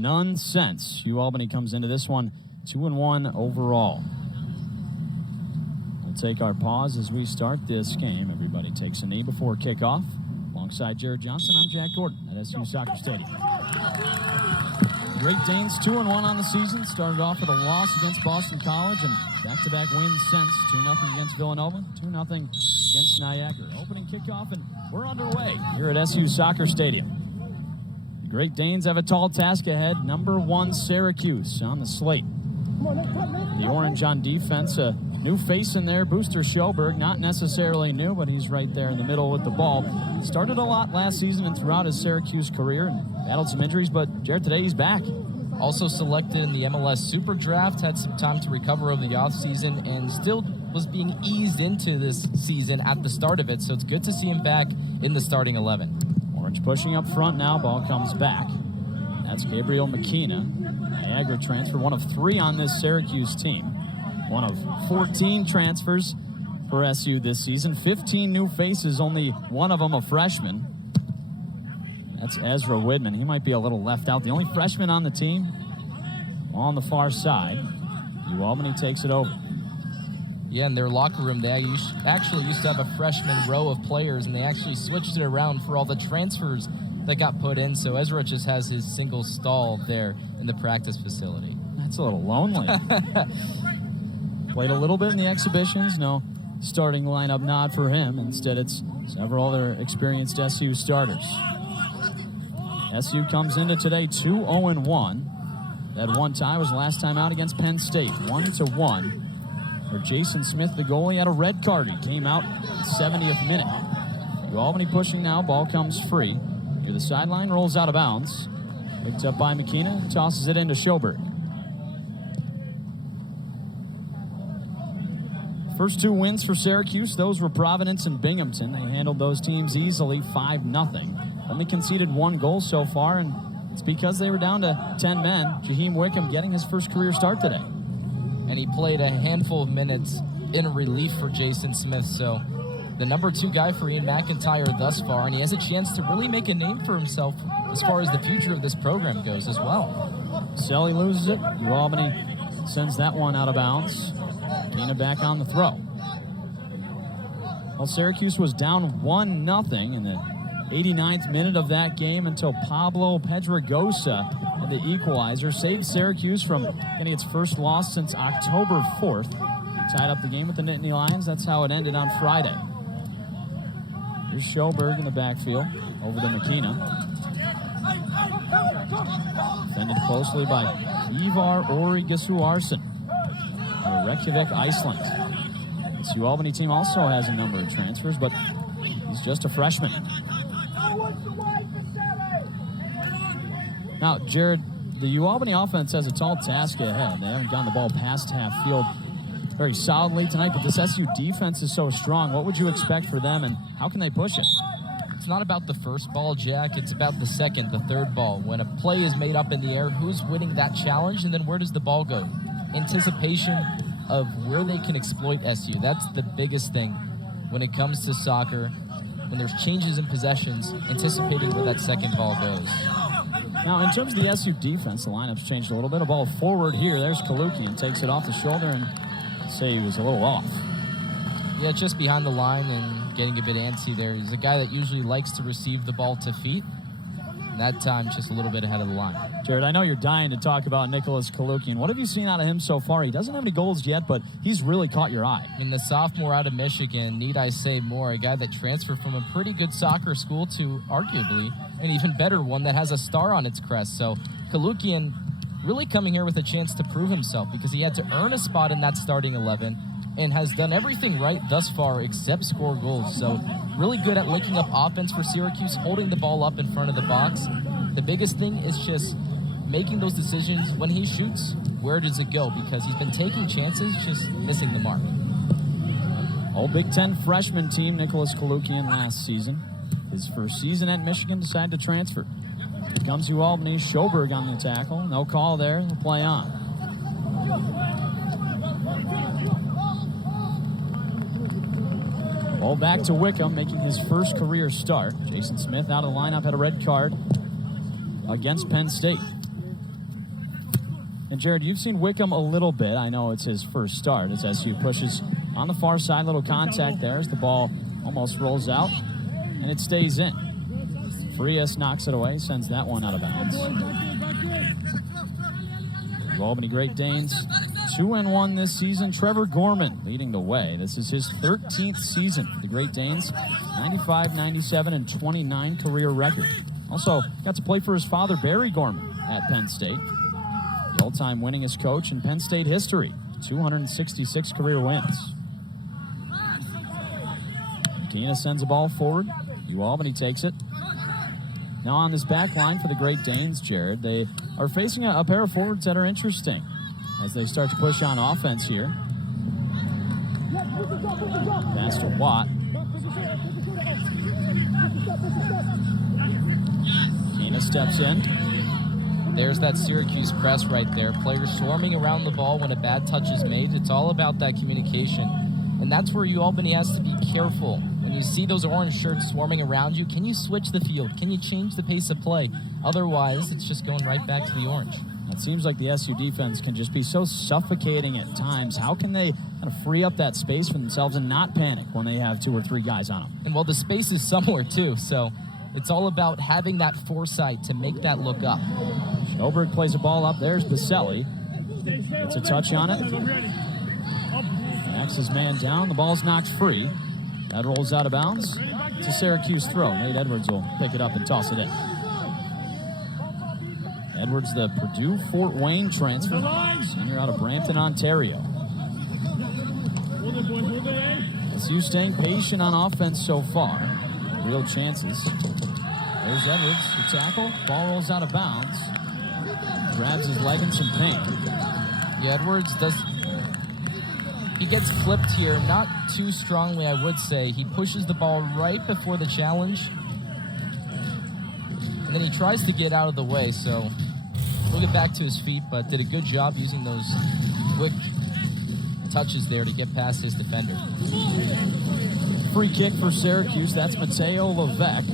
None since. UAlbany comes into this one 2-1 overall. We'll take our pause as we start this game. Everybody takes a knee before kickoff. Alongside Jared Johnson, I'm Jack Gordon at SU Soccer Stadium. Great Danes 2-1 on the season. Started off with a loss against Boston College and back-to-back wins since. 2-0 against Villanova, 2-0 against Niagara. Opening kickoff, and we're underway here at SU Soccer Stadium. The Great Danes have a tall task ahead. Number 1 Syracuse on the slate. The Orange on defense, a new face in there, Booster Schoberg. Not necessarily new, but he's right there in the middle with the ball. Started a lot last season and throughout his Syracuse career and battled some injuries, but Jared, today he's back. Also selected in the MLS Super Draft, had some time to recover over the offseason, and still was being eased into this season at the start of it, so it's good to see him back in the starting 11. Orange pushing up front now, ball comes back. That's Gabriel McKenna. Niagara transfer, one of 3 on this Syracuse team. One of 14 transfers for SU this season. 15 new faces, only one of them a freshman. That's Ezra Widman. He might be a little left out. The only freshman on the team on the far side. UAlbany takes it over. Yeah, in their locker room, they actually used to have a freshman row of players, and they actually switched it around for all the transfers that got put in. So Ezra just has his single stall there in the practice facility. That's a little lonely. Played a little bit in the exhibitions. No starting lineup nod for him. Instead, it's several other experienced SU starters. SU comes into today 2-0-1. That one tie was last time out against Penn State, 1-1. Where Jason Smith, the goalie, had a red card. He came out in the 70th minute. UAlbany pushing now. Ball comes free. Near the sideline, rolls out of bounds. Picked up by McKenna, tosses it into Schoberg. First 2 wins for Syracuse, those were Providence and Binghamton. They handled those teams easily, 5-0. Only conceded 1 goal so far, and it's because they were down to 10 men. Jaheim Wickham getting his first career start today. And he played a handful of minutes in relief for Jason Smith, so the number 2 guy for Ian McIntyre thus far, and he has a chance to really make a name for himself as far as the future of this program goes as well. Selly loses it. UAlbany sends that one out of bounds. Kena back on the throw. Well, Syracuse was down 1-0 in the 89th minute of that game until Pablo Pedregosa had the equalizer. Saved Syracuse from getting its first loss since October 4th. He tied up the game with the Nittany Lions. That's how it ended on Friday. Here's Schoberg in the backfield over to McKenna. Defended closely by Ivar Origissuarson out of Reykjavik, Iceland. This UAlbany team also has a number of transfers, but he's just a freshman. Now, Jared, the UAlbany offense has a tall task ahead. They haven't gotten the ball past half field very solidly tonight, but this SU defense is so strong. What would you expect for them, and how can they push it? It's not about the first ball, Jack. It's about the second, the third ball. When a play is made up in the air, who's winning that challenge, and then where does the ball go? Anticipation of where they can exploit SU. That's the biggest thing when it comes to soccer. When there's changes in possessions, anticipating where that second ball goes. Now, in terms of the SU defense, the lineup's changed a little bit. A ball forward here. There's Kalukian, takes it off the shoulder, and say he was a little off. Yeah, just behind the line and getting a bit antsy there. He's a guy that usually likes to receive the ball to feet. And that time, just a little bit ahead of the line. Jared, I know you're dying to talk about Nicholas Kalukian. What have you seen out of him so far? He doesn't have any goals yet, but he's really caught your eye. I mean, the sophomore out of Michigan, need I say more, a guy that transferred from a pretty good soccer school to arguably an even better one that has a star on its crest. So Kalukian really coming here with a chance to prove himself because he had to earn a spot in that starting 11 and has done everything right thus far except score goals. So really good at linking up offense for Syracuse, holding the ball up in front of the box. The biggest thing is just making those decisions when he shoots. Where does it go? Because he's been taking chances, just missing the mark. Old Big Ten freshman team, Nicholas Kalukian last season. His first season at Michigan, decided to transfer. Here comes UAlbany. Schoberg on the tackle. No call there. They'll play on. Ball back to Wickham, making his first career start. Jason Smith out of the lineup, had a red card against Penn State. And Jared, you've seen Wickham a little bit. I know it's his first start as SU pushes on the far side. Little contact there as the ball almost rolls out, and it stays in. Frias knocks it away, sends that one out of bounds. The Albany Great Danes, 2-1 this season. Trevor Gorman leading the way. This is his 13th season for the Great Danes. 95, 97, and 29 career record. Also got to play for his father, Barry Gorman, at Penn State. The all-time winningest coach in Penn State history. 266 career wins. McKenna sends the ball forward. Albany takes it. Now on this back line for the Great Danes, Jared, they are facing a pair of forwards that are interesting as they start to push on offense here. Pass to Watt. Kena steps in. There's that Syracuse press right there. Players swarming around the ball when a bad touch is made. It's all about that communication. And that's where Albany has to be careful. When you see those orange shirts swarming around you, can you switch the field? Can you change the pace of play? Otherwise, it's just going right back to the orange. It seems like the SU defense can just be so suffocating at times. How can they kind of free up that space for themselves and not panic when they have 2 or 3 guys on them? And well, the space is somewhere too, so it's all about having that foresight to make that look up. Schoberg plays a ball up. There's Baselli. Gets a touch on it. Backs his man down. The ball's knocked free. That rolls out of bounds. It's a Syracuse throw. Nate Edwards will pick it up and toss it in. Edwards, the Purdue-Fort Wayne transfer. Senior out of Brampton, Ontario. SU staying patient on offense so far. Real chances. There's Edwards, the tackle. Ball rolls out of bounds. Grabs his leg in some pain. Yeah, Edwards he gets flipped here, not too strongly, I would say. He pushes the ball right before the challenge, and then he tries to get out of the way, so he'll get back to his feet, but did a good job using those quick touches there to get past his defender. Free kick for Syracuse. That's Mateo Levesque.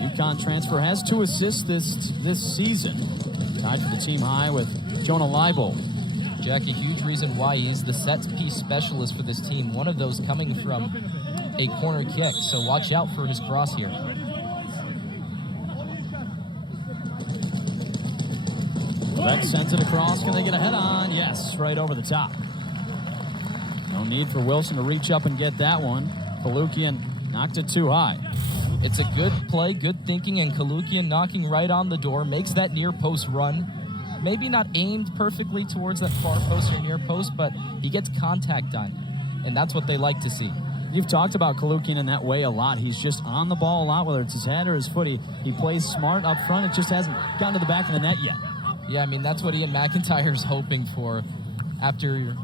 UConn transfer has 2 assists this season. Tied for the team high with Jonah Leibold. Jack, a huge reason why he's the set-piece specialist for this team. One of those coming from a corner kick, so watch out for his cross here. Levesque sends it across. Can they get a head on? Yes, right over the top. No need for Wilson to reach up and get that one. Kalukian knocked it too high. It's a good play, good thinking, and Kalukian knocking right on the door, makes that near post run. Maybe not aimed perfectly towards that far post or near post, but he gets contact done, and that's what they like to see. You've talked about Kalukian in that way a lot. He's just on the ball a lot, whether it's his head or his foot. He plays smart up front. It just hasn't gotten to the back of the net yet. Yeah, I mean, that's what Ian McIntyre's hoping for after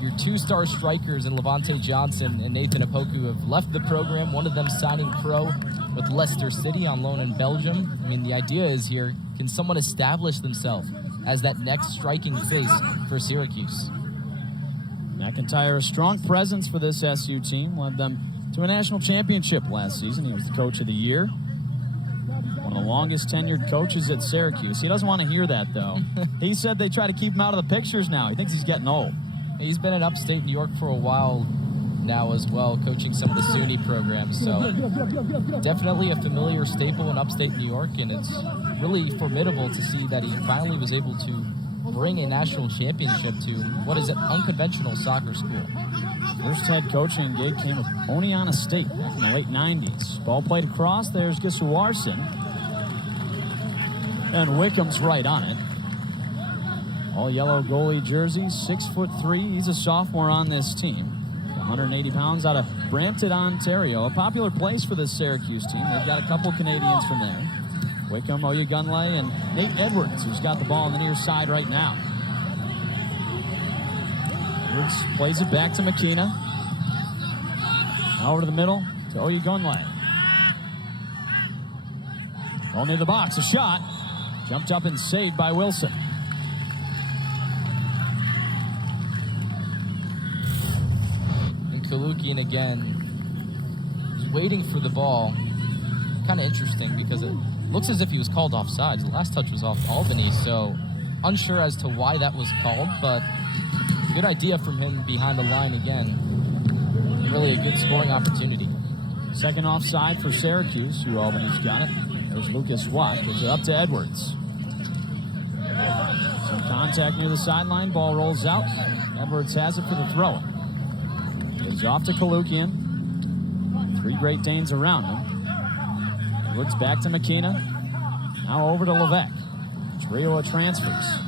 your 2-star strikers in Levante Johnson and Nathan Opoku have left the program, one of them signing pro with Leicester City on loan in Belgium. I mean, the idea is here, can someone establish themselves as that next striking fizz for Syracuse? McIntyre, a strong presence for this SU team, led them to a national championship last season. He was the coach of the year. One of the longest tenured coaches at Syracuse. He doesn't want to hear that, though. He said they try to keep him out of the pictures now. He thinks he's getting old. He's been in upstate New York for a while now as well, coaching some of the SUNY programs. So definitely a familiar staple in upstate New York, and it's really formidable to see that he finally was able to bring a national championship to what is an unconventional soccer school. First head coaching gig came with Oneonta State back in the late 90s. Ball played across. There's Gisuarsen. And Wickham's right on it. All yellow goalie jersey, 6'3". He's a sophomore on this team. 180 pounds out of Brampton, Ontario. A popular place for this Syracuse team. They've got a couple Canadians from there. Wickham, Oyegunle, and Nate Edwards, who's got the ball on the near side right now. Edwards plays it back to McKenna. Now over to the middle to Oyegunle. Ball near the box, a shot. Jumped up and saved by Wilson. Kalukian again is waiting for the ball. Kind of interesting because it looks as if he was called offside. The last touch was off Albany, so Unsure as to why that was called, but good idea from him behind the line again. Really a good scoring opportunity. Second offside for Syracuse. New Albany's got it. There's Lucas Watt. Gives it up to Edwards. Some contact near the sideline. Ball rolls out. Edwards has it for the throw. Gives off to Kalukian. 3 Great Danes around him. Edwards back to McKenna. Now over to Levesque. Trio of transfers.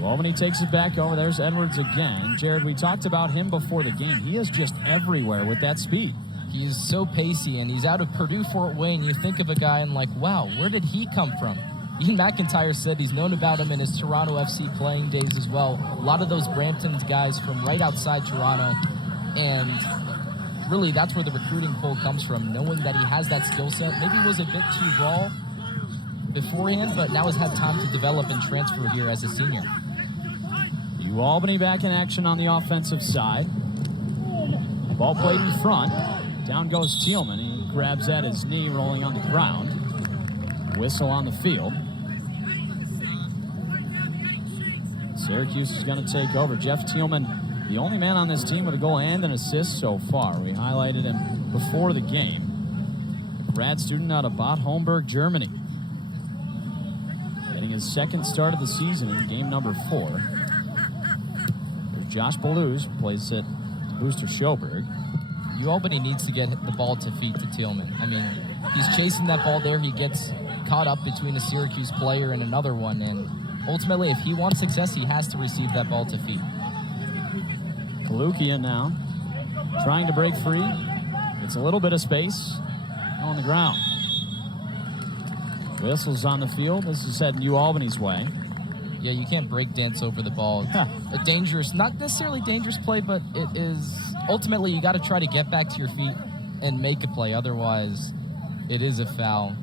Albany takes it back over. There's Edwards again. Jared, we talked about him before the game. He is just everywhere with that speed. He's so pacey, and he's out of Purdue Fort Wayne. You think of a guy and like, wow, where did he come from? Ian McIntyre said he's known about him in his Toronto FC playing days as well. A lot of those Brampton guys from right outside Toronto, and really that's where the recruiting pull comes from, knowing that he has that skill set. Maybe was a bit too raw beforehand, but now has had time to develop and transfer here as a senior. New Albany back in action on the offensive side. Ball played in front. Down goes Thielman. He grabs at his knee, rolling on the ground. Whistle on the field. Syracuse is going to take over. Jeff Thielman, the only man on this team with a goal and an assist so far. We highlighted him before the game. A grad student out of Bad Homburg, Germany. Getting his second start of the season in game number 4. Josh Balluz plays it to Brewster Schoberg. New Albany needs to get the ball to feet to Thielman. I mean, he's chasing that ball there. He gets caught up between a Syracuse player and another one. And ultimately, if he wants success, he has to receive that ball to feet. Kalukian now trying to break free. It's a little bit of space on the ground. Whistles on the field. This is heading New Albany's way. Yeah, you can't break dance over the ball. A dangerous, not necessarily dangerous play, but it is ultimately you got to try to get back to your feet and make a play. Otherwise, it is a foul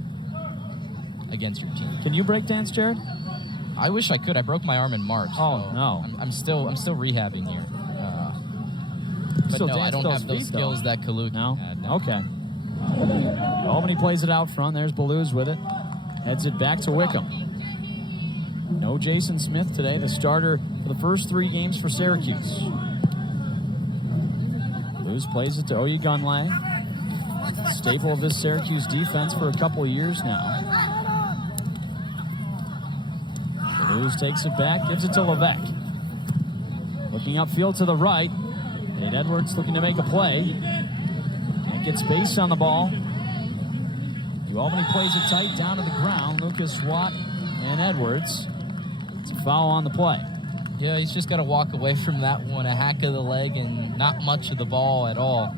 against your team. Can you break dance, Jared? I wish I could. I broke my arm in March. Oh, so no. I'm still rehabbing here. But no, I don't have those skills that Kalukian had. No. Okay. Albany plays it out front. There's Balluz with it. Heads it back to Wickham. No Jason Smith today, the starter for the first 3 games for Syracuse. Balluz plays it to Oye Gunlay. Staple of this Syracuse defense for a couple of years now. Balluz takes it back, gives it to Levesque. Looking upfield to the right. Nate Edwards looking to make a play. Can't get space on the ball. New Albany plays it tight down to the ground. Lucas Watt and Edwards. It's a foul on the play. Yeah, he's just got to walk away from that one. A hack of the leg and not much of the ball at all.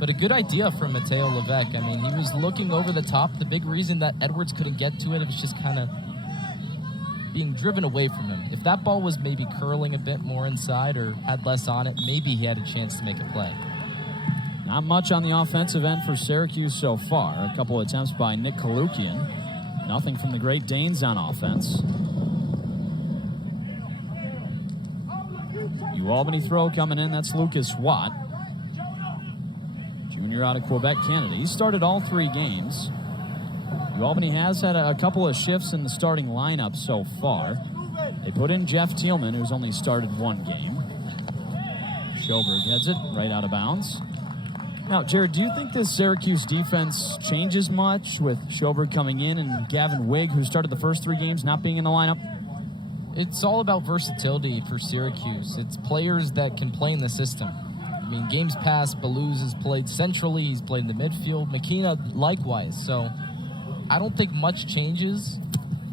But a good idea from Mateo Levesque. I mean, he was looking over the top. The big reason that Edwards couldn't get to it was just kind of being driven away from him. If that ball was maybe curling a bit more inside or had less on it, maybe he had a chance to make a play. Not much on the offensive end for Syracuse so far. A couple attempts by Nick Kalukian. Nothing from the Great Danes on offense. Albany throw coming in. That's Lucas Watt, junior out of Quebec, Canada. He started all 3 games. Albany has had a couple of shifts in the starting lineup so far. They put in Jeff Thielman, who's only started 1 game. Schoberg heads it right out of bounds. Now, Jared, do you think this Syracuse defense changes much with Schoberg coming in and Gavin Wigg, who started the first 3 games, not being in the lineup? It's all about versatility for Syracuse. It's players that can play in the system. I mean, games past, Balluz has played centrally. He's played in the midfield. McKenna likewise. So I don't think much changes.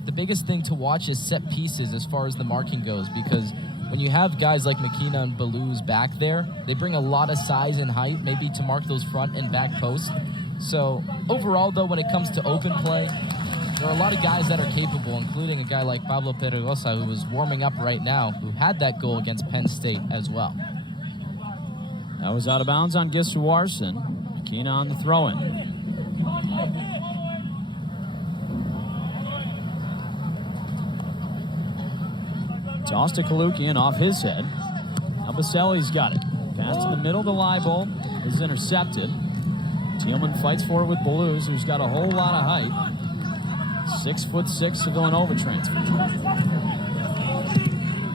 The biggest thing to watch is set pieces as far as the marking goes, because when you have guys like McKenna and Balluz back there, they bring a lot of size and height, maybe to mark those front and back posts. So overall, though, when it comes to open play, there are a lot of guys that are capable, including a guy like Pablo Pedregosa, who is warming up right now, who had that goal against Penn State as well. That was out of bounds on Giswarsson. McKenna on the throw-in. Toss to Kalukian off his head. Now Baselli's got it. Pass to the middle to Leibold. Is intercepted. Thielman fights for it with Balluz, who's got a whole lot of height. 6'6" Villanova transfer.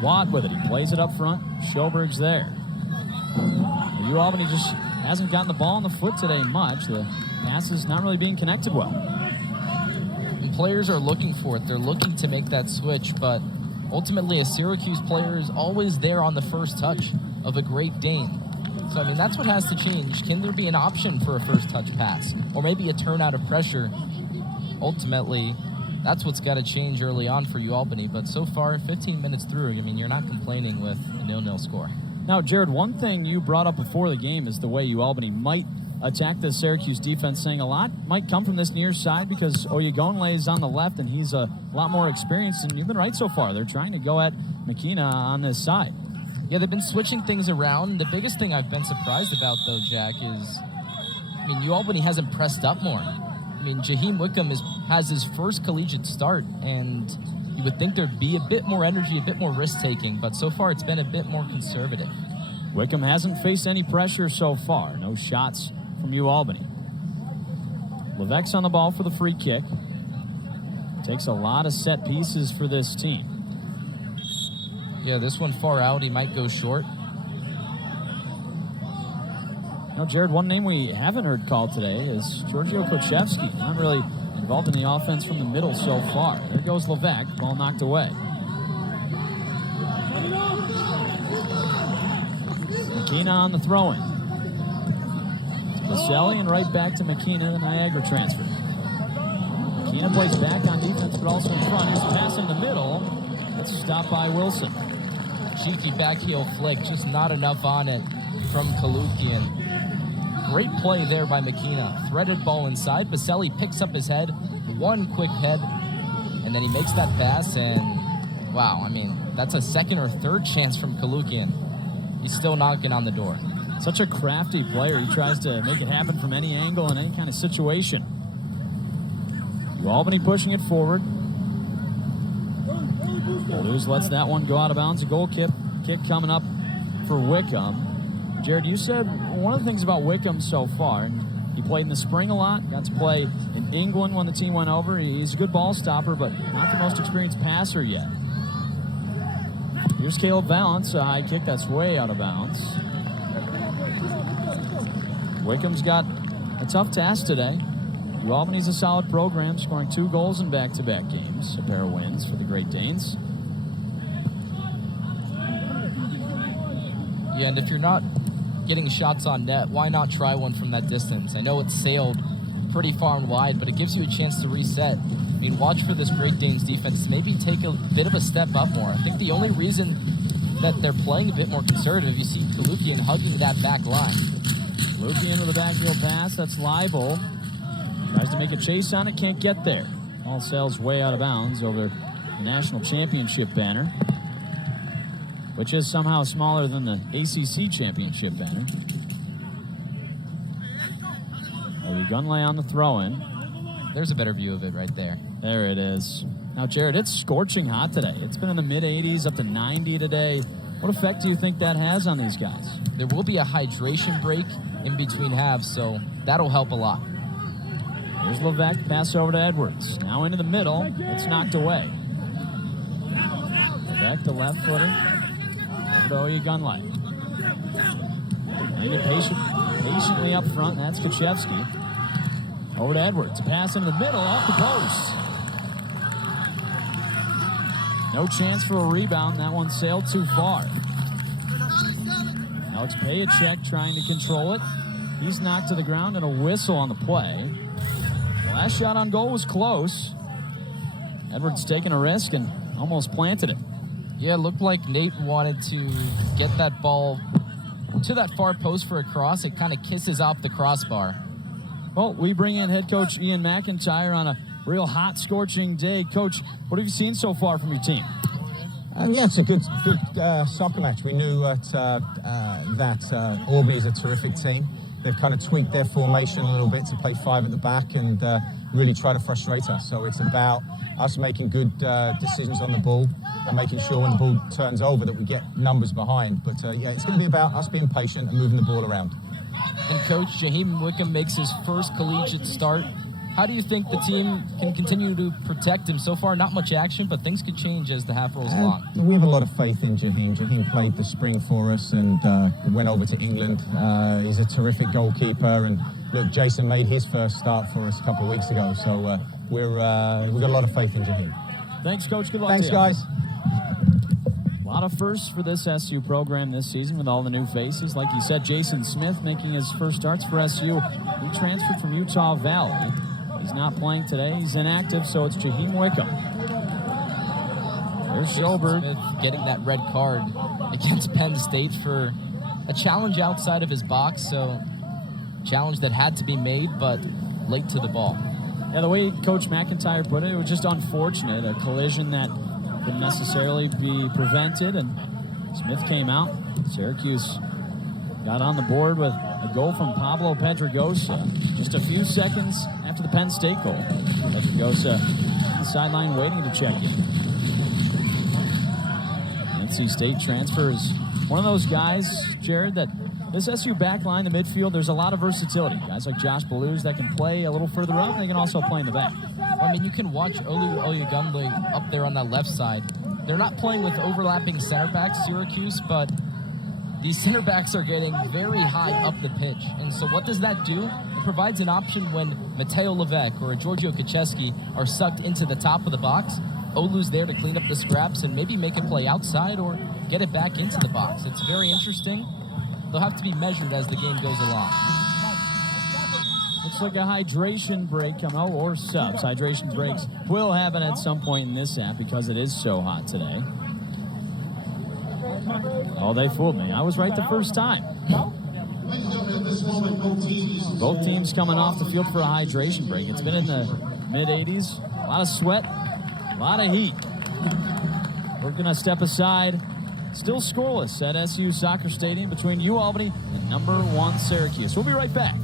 Watt with it. He plays it up front. Schoberg's there. Albany just hasn't gotten the ball on the foot today much. The pass is not really being connected well. And players are looking for it. They're looking to make that switch, but ultimately a Syracuse player is always there on the first touch of a Great Dane. So, I mean, that's what has to change. Can there be an option for a first touch pass? Or maybe a turn out of pressure? Ultimately, that's what's got to change early on for Albany. But so far, 15 minutes through, I mean, you're not complaining with a 0-0 score. Now, Jared, one thing you brought up before the game is the way Albany might attack the Syracuse defense, saying a lot might come from this near side because Oyegonle is on the left and he's a lot more experienced, and you've been right so far. They're trying to go at McKenna on this side. Yeah, they've been switching things around. The biggest thing I've been surprised about, though, Jack, is, I mean, Albany hasn't pressed up more. I mean, Jaheim Wickham has his first collegiate start, and you would think there'd be a bit more energy, a bit more risk-taking, but so far it's been a bit more conservative. Wickham hasn't faced any pressure so far. No shots from Albany. Levesque's on the ball for the free kick. Takes a lot of set pieces for this team. Yeah, this one far out. He might go short. Now, Jared, one name we haven't heard called today is Giorgio Kochevsky. Not really involved in the offense from the middle so far. There goes Levesque. Ball knocked away. McKenna on the throw-in. Baselli and right back to McKenna, the Niagara transfer. McKenna plays back on defense, but also in front. Here's a pass in the middle. That's stopped by Wilson. Cheeky back heel flick, just not enough on it from Kalukian. Great play there by McKenna. Threaded ball inside. Baselli picks up his head, one quick head, and then he makes that pass, and wow, I mean, that's a second or third chance from Kalukian. He's still knocking on the door. Such a crafty player. He tries to make it happen from any angle in any kind of situation. Albany pushing it forward. Boulders lets that one go out of bounds. A goal kick coming up for Wickham. Jared, you said one of the things about Wickham so far, and he played in the spring a lot, got to play in England when the team went over. He's a good ball stopper, but not the most experienced passer yet. Here's Caleb Valance, a high kick that's way out of bounds. Wickham's got a tough task today. Albany's a solid program, scoring 2 goals in back-to-back games. A pair of wins for the Great Danes. Yeah, and if you're not getting shots on net, why not try one from that distance? I know it's sailed pretty far and wide, but it gives you a chance to reset. I mean, watch for this Great Danes defense to maybe take a bit of a step up more. I think the only reason that they're playing a bit more conservative, you see Kalukian hugging that back line. Kalukian with a backheel pass, that's Leibel. Tries to make a chase on it, can't get there. Ball sails way out of bounds over the national championship banner, which is somehow smaller than the ACC championship banner. Gunley on the throw-in. There's a better view of it right there. There it is. Now, Jared, it's scorching hot today. It's been in the mid-80s, up to 90 today. What effect do you think that has on these guys? There will be a hydration break in between halves, so that'll help a lot. Here's Levesque, pass over to Edwards. Now into the middle. It's knocked away. Levesque, the left footer. Bowie Gunlight. And patiently up front. That's Kochevsky. Over to Edwards. A pass into the middle, off the post. No chance for a rebound. That one sailed too far. Alex Payachek trying to control it. He's knocked to the ground and a whistle on the play. Last shot on goal was close. Edwards taking a risk and almost planted it. Yeah, it looked like Nate wanted to get that ball to that far post for a cross. It kind of kisses off the crossbar. Well, we bring in head coach Ian McIntyre on a real hot, scorching day. Coach, what have you seen so far from your team? Yeah, it's a good soccer match. We knew that Albany is a terrific team. They've kind of tweaked their formation a little bit to play 5 at the back and really try to frustrate us. So it's about us making good decisions on the ball and making sure when the ball turns over that we get numbers behind. But yeah, it's going to be about us being patient and moving the ball around. And Coach, Jaheim Wickham makes his first collegiate start How do you think the team can continue to protect him? So far, not much action, but things could change as the half rolls along. We have a lot of faith in Jaheim. Jaheim played the spring for us and went over to England. He's a terrific goalkeeper. And look, Jason made his first start for us a couple of weeks ago. So we've got a lot of faith in Jaheim. Thanks, Coach. Good luck Thanks, to you. guys. A lot of firsts for this SU program this season with all the new faces. Like you said, Jason Smith making his first starts for SU. He transferred from Utah Valley. He's not playing today. He's inactive, so it's Jaheim Wickham. There's Schobert. Smith getting that red card against Penn State for a challenge outside of his box, so challenge that had to be made, but late to the ball. Yeah, the way Coach McIntyre put it was just unfortunate. A collision that couldn't necessarily be prevented, and Smith came out. Syracuse got on the board with a goal from Pablo Pedregosa just a few seconds after the Penn State goal. Pedregosa on the sideline waiting to check in. NC State transfer is one of those guys, Jared, that this SU back line, the midfield, there's a lot of versatility. Guys like Josh Balluz that can play a little further up, and they can also play in the back. I mean, you can watch Olu Oyugumle up there on that left side. They're not playing with overlapping center backs, Syracuse, but these center backs are getting very high up the pitch. And so what does that do? It provides an option when Mateo Levesque or Giorgio Kaczewski are sucked into the top of the box. Olu's there to clean up the scraps and maybe make a play outside or get it back into the box. It's very interesting. They'll have to be measured as the game goes along. Looks like a hydration break coming. Oh, or subs. Hydration breaks will happen at some point in this app because it is so hot today. Oh, they fooled me. I was right the first time. Both teams coming off the field for a hydration break. It's been in the mid-80s. A lot of sweat, a lot of heat. We're going to step aside. Still scoreless at SU Soccer Stadium between UAlbany and number 1 Syracuse. We'll be right back.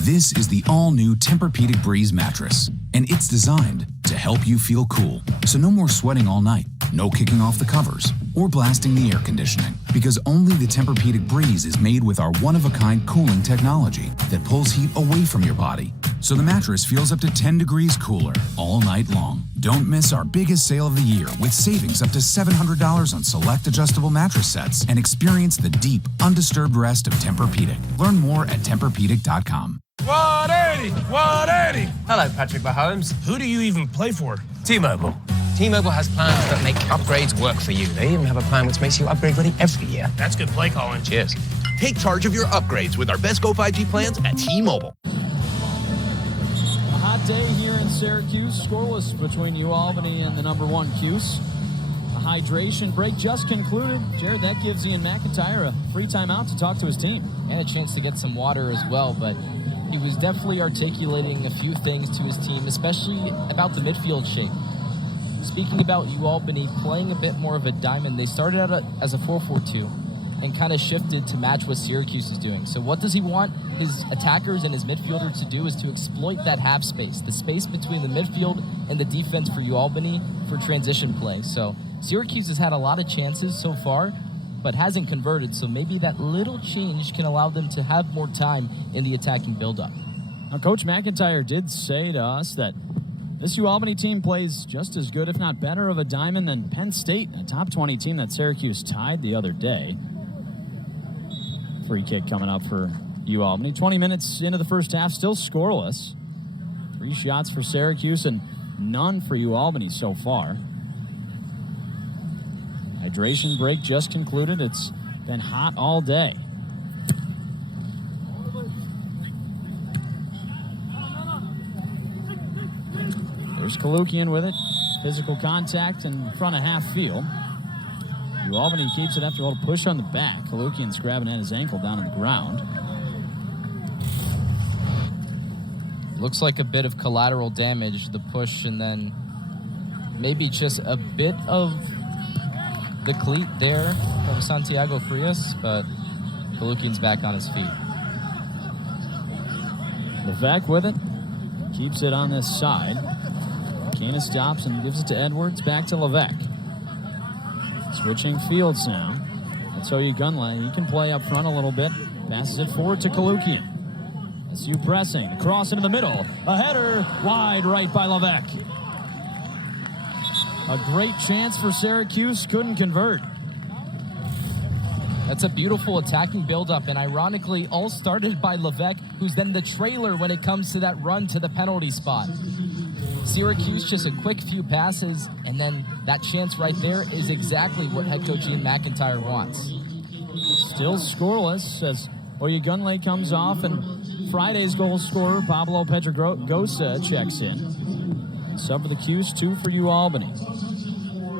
This is the all-new Tempur-Pedic Breeze mattress, and it's designed to help you feel cool. So no more sweating all night, no kicking off the covers, or blasting the air conditioning, because only the Tempur-Pedic Breeze is made with our one-of-a-kind cooling technology that pulls heat away from your body. So the mattress feels up to 10 degrees cooler all night long. Don't miss our biggest sale of the year with savings up to $700 on select adjustable mattress sets and experience the deep, undisturbed rest of Tempur-Pedic. Learn more at TempurPedic.com. 180! 180! Hello, Patrick Mahomes. Who do you even play for? T-Mobile. T-Mobile has plans that make upgrades work for you. They even have a plan which makes you upgrade ready every year. That's good play calling. Cheers. Take charge of your upgrades with our Best Go 5G plans at T-Mobile. A hot day here in Syracuse. Scoreless between UAlbany and the number 1 Cuse. A hydration break just concluded. Jared, that gives Ian McIntyre a free timeout to talk to his team. And a chance to get some water as well, but he was definitely articulating a few things to his team, especially about the midfield shape. Speaking about UAlbany playing a bit more of a diamond, they started out as a 4-4-2 and kind of shifted to match what Syracuse is doing. So what does he want his attackers and his midfielders to do is to exploit that half space, the space between the midfield and the defense for UAlbany for transition play. So Syracuse has had a lot of chances so far, but hasn't converted, so maybe that little change can allow them to have more time in the attacking build-up. Now, Coach McIntyre did say to us that this UAlbany team plays just as good, if not better, of a diamond than Penn State, a top 20 team that Syracuse tied the other day. Free kick coming up for UAlbany. 20 minutes into the first half, still scoreless. 3 shots for Syracuse and none for UAlbany so far. Hydration break just concluded. It's been hot all day. There's Kalukian with it. Physical contact in front of half field. UAlbany keeps it after a little push on the back. Kalukian's grabbing at his ankle down on the ground. Looks like a bit of collateral damage, the push, and then maybe just a bit of the cleat there from Santiago Frias, but Kalukian's back on his feet. Levesque with it. Keeps it on this side. Canis stops and gives it to Edwards. Back to Levesque. Switching fields now. That's Oye Gunley. He can play up front a little bit. Passes it forward to Kalukian. SU pressing. Cross into the middle. A header wide right by Levesque. A great chance for Syracuse. Couldn't convert. That's a beautiful attacking buildup, and ironically, all started by Levesque, who's then the trailer when it comes to that run to the penalty spot. Syracuse, just a quick few passes, and then that chance right there is exactly what head coach Ian McIntyre wants. Still scoreless as Oye Gunley comes off, and Friday's goal scorer, Pablo Pedregosa, checks in. Sub for the Cuse, 2 for UAlbany.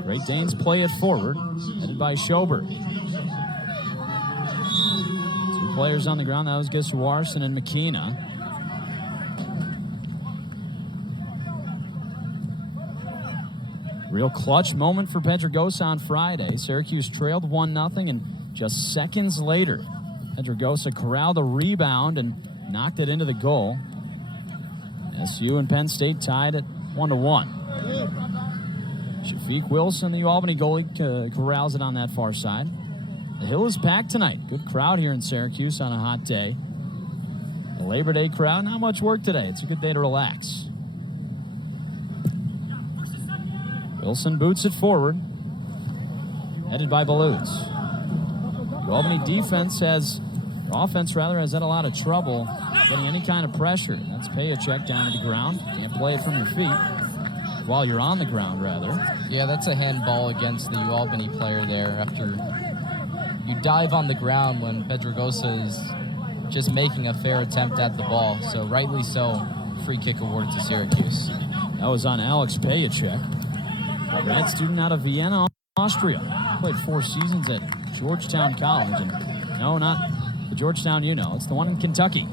Great Danes play it forward, headed by Schobert. Players on the ground. That was Giswarson and McKenna. Real clutch moment for Pedregosa on Friday. Syracuse trailed 1-0, and just seconds later, Pedregosa corralled a rebound and knocked it into the goal. SU and Penn State tied at 1-1. Shafiq Wilson, the UAlbany goalie, corrals it on that far side. The Hill is packed tonight. Good crowd here in Syracuse on a hot day. The Labor Day crowd, not much work today. It's a good day to relax. Wilson boots it forward. Headed by Baluz. The Albany offense has had a lot of trouble getting any kind of pressure. That's pay a check down to the ground. Can't play it from your feet. While you're on the ground, rather. Yeah, that's a handball against the UAlbany player there after you dive on the ground when Pedregosa is just making a fair attempt at the ball. So rightly so, free kick awarded to Syracuse. That was on Alex Payachek. Grad student out of Vienna, Austria. Played 4 seasons at Georgetown College. And no, not the Georgetown you know. It's the one in Kentucky.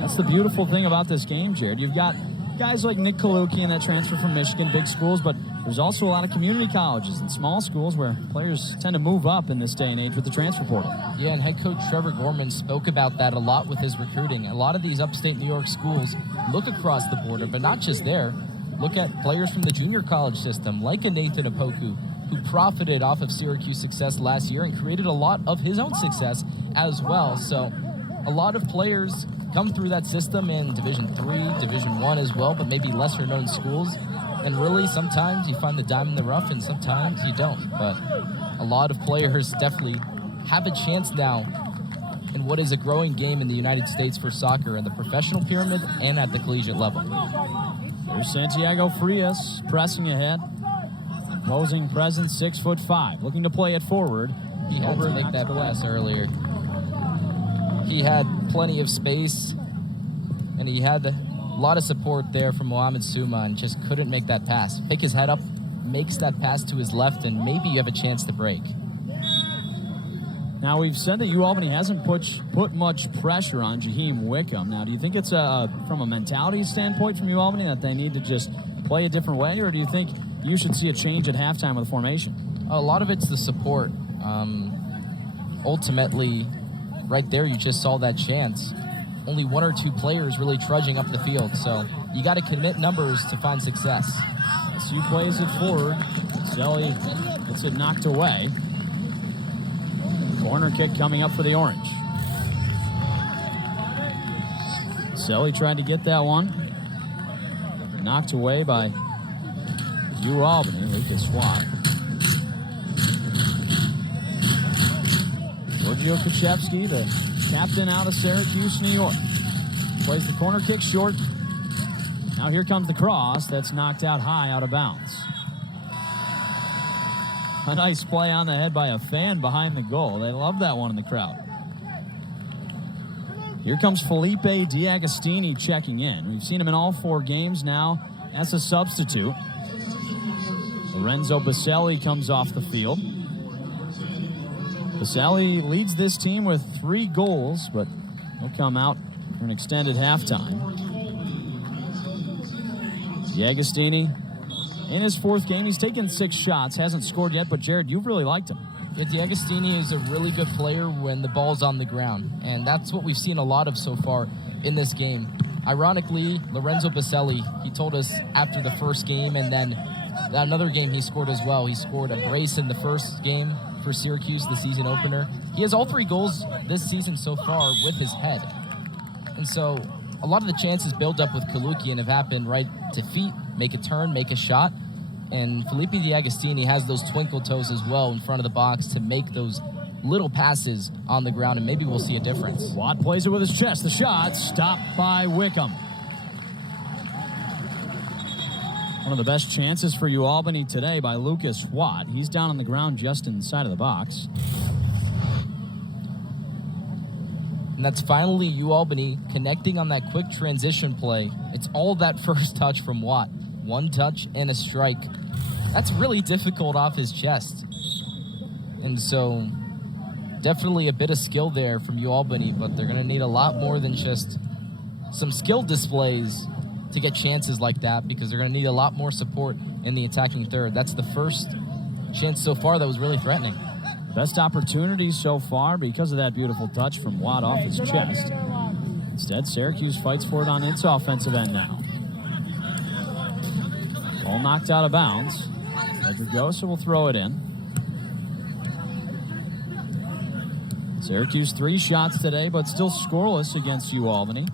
That's the beautiful thing about this game, Jared. You've got guys like Nick Kalukian that transfer from Michigan, big schools, but there's also a lot of community colleges and small schools where players tend to move up in this day and age with the transfer portal. Yeah, and head coach Trevor Gorman spoke about that a lot with his recruiting. A lot of these upstate New York schools look across the border, but not just there. Look at players from the junior college system, like a Nathan Opoku, who profited off of Syracuse success last year and created a lot of his own success as well. So a lot of players come through that system in Division III, Division I as well, but maybe lesser known schools. And really, sometimes you find the dime in the rough and sometimes you don't. But a lot of players definitely have a chance now in what is a growing game in the United States for soccer in the professional pyramid and at the collegiate level. There's Santiago Frias pressing ahead. Imposing presence, 6'5", looking to play it forward. He had to make that pass earlier. He had plenty of space, and he had a lot of support there from Mohamed Suma and just couldn't make that pass. Pick his head up, makes that pass to his left, and maybe you have a chance to break. Now, we've said that UAlbany hasn't put much pressure on Jaheim Wickham. Now, do you think it's from a mentality standpoint from UAlbany that they need to just play a different way, or do you think you should see a change at halftime with the formation? A lot of it's the support. Ultimately, right there, you just saw that chance. Only 1 or 2 players really trudging up the field, so you got to commit numbers to find success. SU plays it forward. Selly gets it knocked away. Corner kick coming up for the Orange. Selly tried to get that one. Knocked away by UAlbany. Lucas Swap. Giorgio Krzyzewski, the captain out of Syracuse, New York. Plays the corner kick short. Now here comes the cross. That's knocked out high, out of bounds. A nice play on the head by a fan behind the goal. They love that one in the crowd. Here comes Felipe D'Agostini checking in. We've seen him in all 4 games now as a substitute. Lorenzo Baselli comes off the field. Baselli leads this team with 3 goals, but he'll come out for an extended halftime. D'Agostini, in his 4th game, he's taken 6 shots, hasn't scored yet, but Jared, you've really liked him. Yeah, D'Agostini is a really good player when the ball's on the ground, and that's what we've seen a lot of so far in this game. Ironically, Lorenzo Baselli, he told us after the first game and then another game he scored as well. He scored a brace in the first game for Syracuse, the season opener. He has all 3 goals this season so far with his head. And so a lot of the chances build up with Kalukian have happened right to feet, make a turn, make a shot. And Felipe D'Agostini has those twinkle toes as well in front of the box to make those little passes on the ground, and maybe we'll see a difference. Watt plays it with his chest. The shot stopped by Wickham. One of the best chances for UAlbany today by Lucas Watt. He's down on the ground just inside of the box. And that's finally UAlbany connecting on that quick transition play. It's all that first touch from Watt. 1 touch and a strike. That's really difficult off his chest. And so definitely a bit of skill there from UAlbany, but they're going to need a lot more than just some skill displays to get chances like that, because they're going to need a lot more support in the attacking third. That's the first chance so far that was really threatening. Best opportunity so far because of that beautiful touch from Watt off his chest. Instead, Syracuse fights for it on its offensive end now. Ball knocked out of bounds. Pedregosa will throw it in. Syracuse 3 shots today, but still scoreless against UAlbany.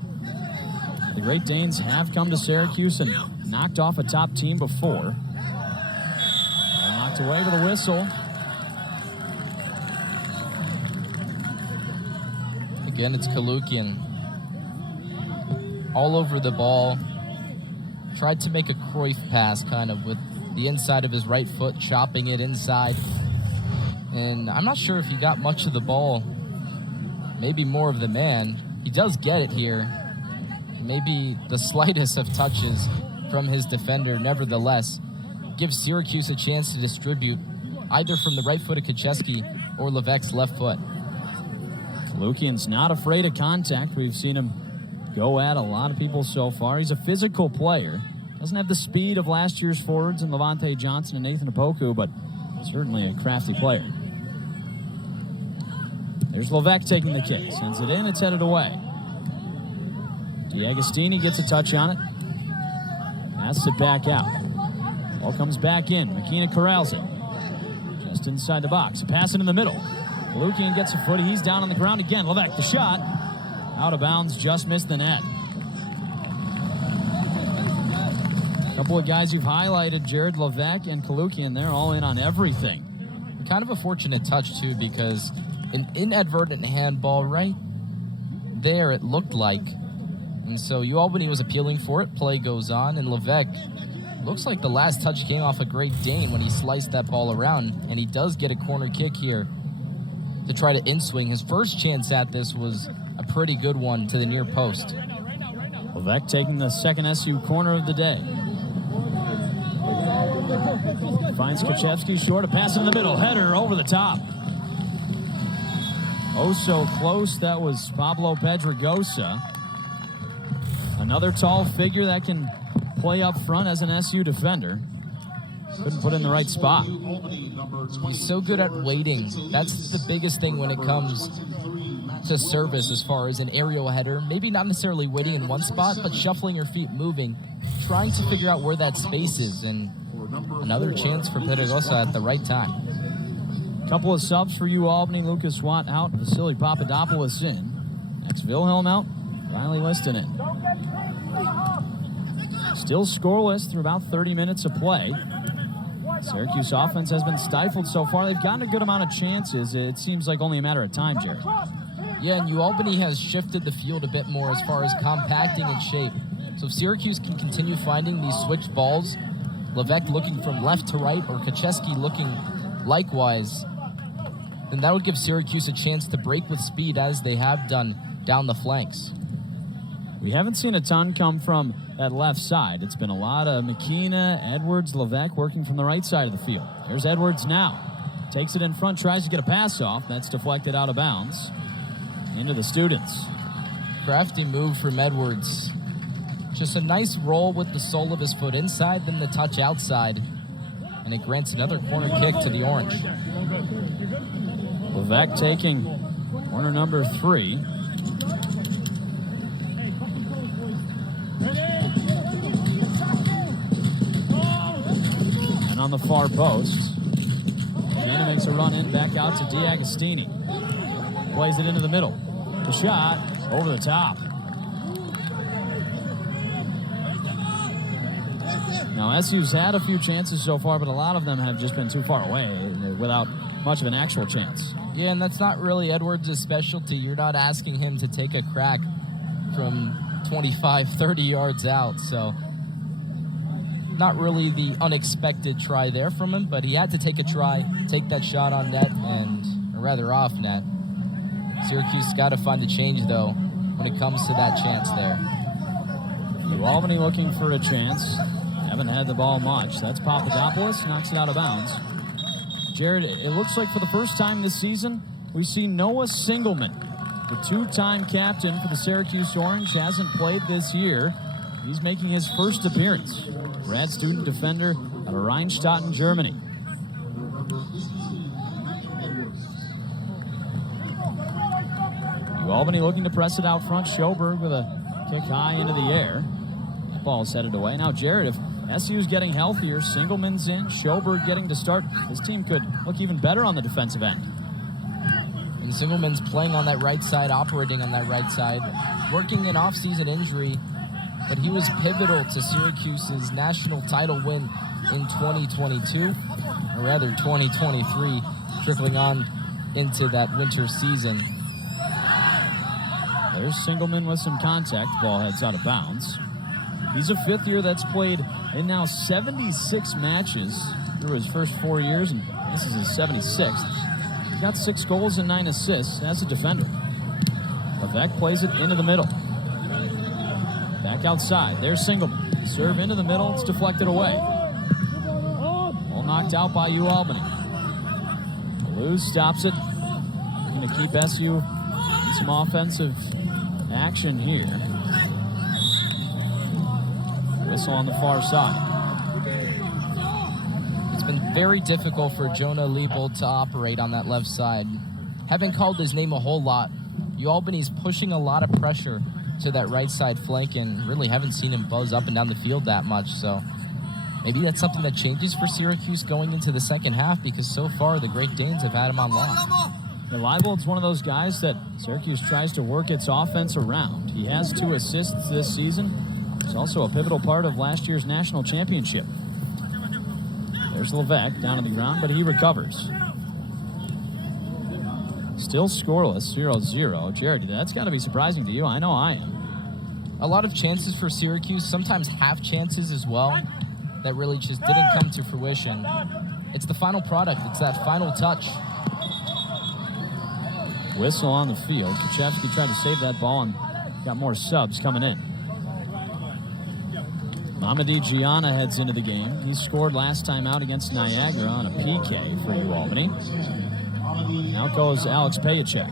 The Great Danes have come to Syracuse and knocked off a top team before. Ball knocked away with a whistle. Again, it's Kalukian. All over the ball. Tried to make a Cruyff pass kind of with the inside of his right foot, chopping it inside. And I'm not sure if he got much of the ball. Maybe more of the man. He does get it here. Maybe the slightest of touches from his defender, nevertheless, gives Syracuse a chance to distribute either from the right foot of Kacheski or Levesque's left foot. Kalukian's not afraid of contact. We've seen him go at a lot of people so far. He's a physical player. Doesn't have the speed of last year's forwards in Levante Johnson and Nathan Opoku, but certainly a crafty player. There's Levesque taking the kick. Sends it in. It's headed away. D'Agostini gets a touch on it. Passes it back out. Ball comes back in. McKenna corrals it. Just inside the box. A pass in the middle. Kalukian gets a foot. He's down on the ground again. Levesque, the shot. Out of bounds. Just missed the net. A couple of guys you've highlighted, Jared Levesque and Kalukian. They're all in on everything. Kind of a fortunate touch, too, because an inadvertent handball right there, it looked like. And so UAlbany was appealing for it. Play goes on, and Levesque looks like the last touch came off a Great Dane when he sliced that ball around, and he does get a corner kick here to try to in-swing. His first chance at this was a pretty good one to the near post. Levesque taking the second SU corner of the day. Finds Kaczewski short, a pass in the middle, header over the top. Oh, so close. That was Pablo Pedregosa. Another tall figure that can play up front as an SU defender. Couldn't put in the right spot. He's so good at waiting. That's the biggest thing when it comes to service as far as an aerial header. Maybe not necessarily waiting in one spot, but shuffling your feet, moving, trying to figure out where that space is. And another chance for Pedregosa at the right time. Couple of subs for UAlbany. Lucas Watt out. Vasily Papadopoulos in. Next, Wilhelm out. Riley Liston in. Still scoreless through about 30 minutes of play. Syracuse offense has been stifled so far. They've gotten a good amount of chances. It seems like only a matter of time, Jared. Yeah, and UAlbany has shifted the field a bit more as far as compacting its shape. So if Syracuse can continue finding these switch balls, Levesque looking from left to right or Kaczewski looking likewise, then that would give Syracuse a chance to break with speed as they have done down the flanks. We haven't seen a ton come from that left side. It's been a lot of McKenna, Edwards, Levesque working from the right side of the field. There's Edwards now. Takes it in front, tries to get a pass off. That's deflected out of bounds. Into the students. Crafty move from Edwards. Just a nice roll with the sole of his foot inside, then the touch outside. And it grants another corner kick to the Orange. Levesque taking corner number 3. on the far post, Dana makes a run in, back out to D'Agostini. Plays it into the middle. The shot over the top. Now, SU's had a few chances so far, but a lot of them have just been too far away without much of an actual chance. Yeah, and that's not really Edwards' specialty. You're not asking him to take a crack from 25, 30 yards out, so not really the unexpected try there from him, but he had to take a try, take that shot on net, or rather off net. Syracuse got to find a change, though, when it comes to that chance there. New Albany looking for a chance. Haven't had the ball much. That's Papadopoulos, knocks it out of bounds. Jared, it looks like for the first time this season, we see Noah Singelman, the two-time captain for the Syracuse Orange, hasn't played this year. He's making his first appearance. Grad student defender out of Rheinstadt, Germany. New Albany looking to press it out front. Schoberg with a kick high into the air. That ball's headed away. Now, Jared, if SU's getting healthier, Singelman's in, Schoberg getting to start, this team could look even better on the defensive end. And Singelman's playing on that right side, operating on that right side, working an off-season injury, but he was pivotal to Syracuse's national title win in 2022, or rather 2023, trickling on into that winter season. There's Singelman with some contact. Ball heads out of bounds. He's a fifth year that's played in now 76 matches through his first 4 years, and this is his 76th. He's got 6 goals and 9 assists as a defender. Levesque plays it into the middle. Back outside. There's Singelman. Serve into the middle. It's deflected away. Ball knocked out by UAlbany. Luz stops it. Going to keep SU in some offensive action here. Whistle on the far side. It's been very difficult for Jonah Leibold to operate on that left side. Haven't called his name a whole lot. UAlbany's pushing a lot of pressure to that right side flank and really haven't seen him buzz up and down the field that much. So maybe that's something that changes for Syracuse going into the second half, because so far the Great Danes have had him on lock. Leibold's one of those guys that Syracuse tries to work its offense around. He has 2 assists this season. He's also a pivotal part of last year's national championship. There's Levesque down on the ground, but he recovers. Still scoreless, 0-0. Jared, that's got to be surprising to you. I know I am. A lot of chances for Syracuse, sometimes half chances as well, that really just didn't come to fruition. It's the final product. It's that final touch. Whistle on the field. Kuchevsky tried to save that ball and got more subs coming in. Mamadi Gianna heads into the game. He scored last time out against Niagara on a PK for UAlbany. Now goes Alex Payachek.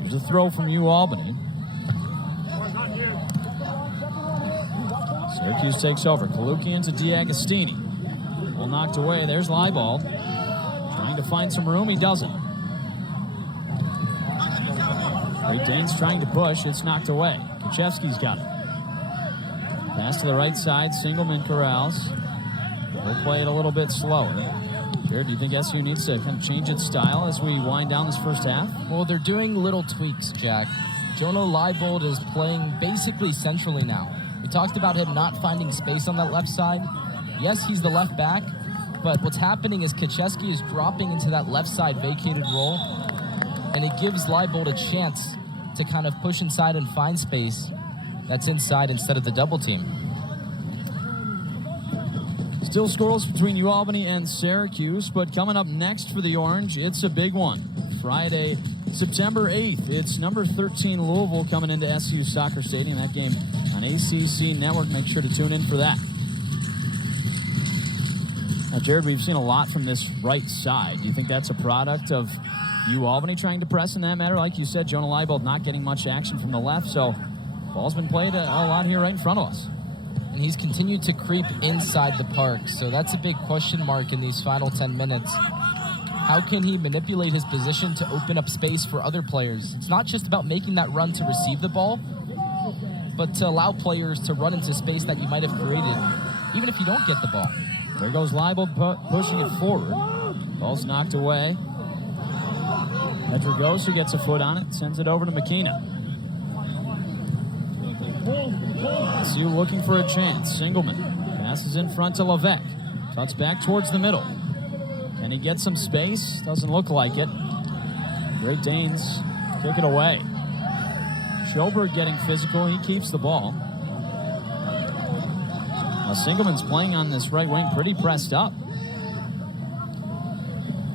Here's a throw from UAlbany. Syracuse takes over. Kalukian to D'Agostini. Well, knocked away. There's Leibold. Trying to find some room. He doesn't. Great Danes trying to push. It's knocked away. Kuchevsky's got it. Pass to the right side. Singelman corrals. We'll play it a little bit slower. Jared, do you think SU needs to kind of change its style as we wind down this first half? Well, they're doing little tweaks, Jack. Jonah Leibold is playing basically centrally now. We talked about him not finding space on that left side. Yes, he's the left back, but what's happening is Kuchevsky is dropping into that left side vacated role, and it gives Leibold a chance to kind of push inside and find space that's inside instead of the double team. Still scoreless between UAlbany and Syracuse, but coming up next for the Orange, it's a big one. Friday, September 8th, it's number 13 Louisville coming into SU Soccer Stadium. That game on ACC Network. Make sure to tune in for that. Now, Jared, we've seen a lot from this right side. Do you think that's a product of UAlbany trying to press in that matter? Like you said, Jonah Leibold not getting much action from the left, so ball's been played a lot here right in front of us. And he's continued to creep inside the park, so that's a big question mark in these final 10 minutes. How can he manipulate his position to open up space for other players? It's not just about making that run to receive the ball, but to allow players to run into space that you might have created, even if you don't get the ball. There goes Leibold pushing it forward. Ball's knocked away. Pedregosa gets a foot on it, sends it over to McKenna. SU looking for a chance. Singleman passes in front to Levesque. Cuts back towards the middle. Can he get some space? Doesn't look like it. Great Danes kick it away. Schoberg getting physical. He keeps the ball. Now Singleman's playing on this right wing pretty pressed up.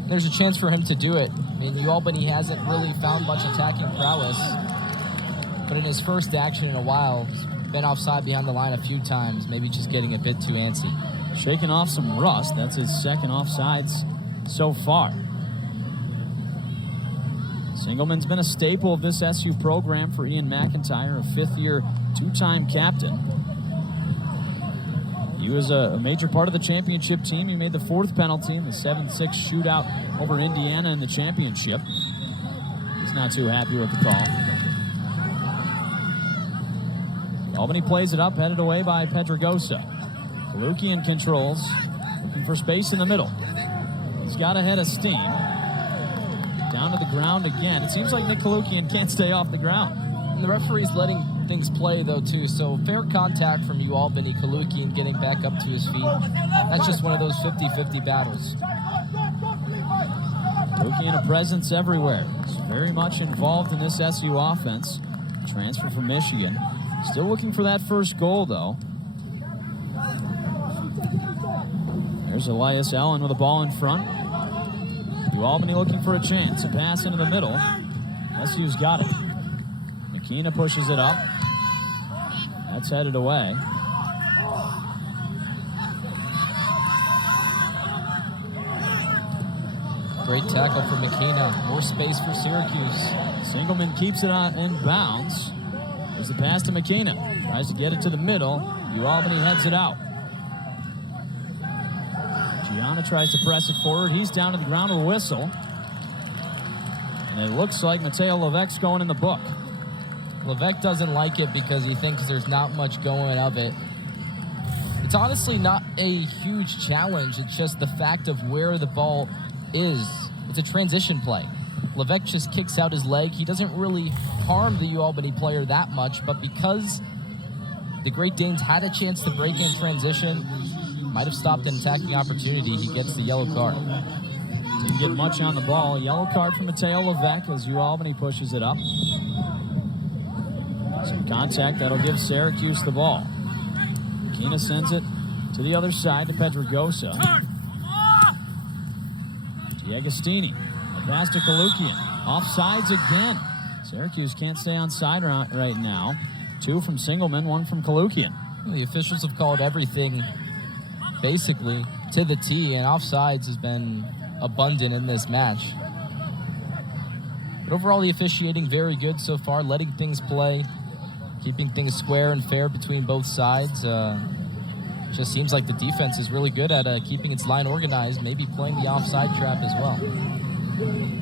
There's a chance for him to do it. I mean, Albany hasn't really found much attacking prowess, but in his first action in a while, he's been offside behind the line a few times, maybe just getting a bit too antsy. Shaking off some rust. That's his second offsides so far. Singleman's been a staple of this SU program for Ian McIntyre, a fifth-year, two-time captain. He was a major part of the championship team. He made the fourth penalty in the 7-6 shootout over Indiana in the championship. He's not too happy with the call. Albany plays it up, headed away by Pedregosa. Kalukian controls, looking for space in the middle. He's got a head of steam. Down to the ground again. It seems like Nick Kalukian can't stay off the ground. And the referee's letting things play, though, too. So fair contact from Albany. Kalukian getting back up to his feet. That's just one of those 50-50 battles. Kalukian a presence everywhere. He's very much involved in this SU offense. Transfer from Michigan. Still looking for that first goal, though. There's Elias Allen with the ball in front. Albany looking for a chance. A pass into the middle. SU's got it. McKenna pushes it up. That's headed away. Great tackle for McKenna. More space for Syracuse. Singleman keeps it on in bounds. There's the pass to McKenna. Tries to get it to the middle. Albany heads it out. Gianna tries to press it forward. He's down to the ground with a whistle. And it looks like Mateo Levesque's going in the book. Levesque doesn't like it because he thinks there's not much going of it. It's honestly not a huge challenge. It's just the fact of where the ball is. It's a transition play. Levesque just kicks out his leg. He doesn't really harm the Albany player that much, but because the Great Danes had a chance to break in transition, might have stopped an attacking opportunity, he gets the yellow card. Didn't get much on the ball. Yellow card for Mateo Levesque as Albany pushes it up. Some contact that'll give Syracuse the ball. McKenna sends it to the other side to Pedregosa. Giagostini. A pass to Kalukian. Offsides again. Syracuse can't stay on side right now. 2 from Singleman, 1 from Kalukian. The officials have called everything basically to the T, and offsides has been abundant in this match. But overall, the officiating very good so far, letting things play, keeping things square and fair between both sides. Just seems like the defense is really good at keeping its line organized, maybe playing the offside trap as well.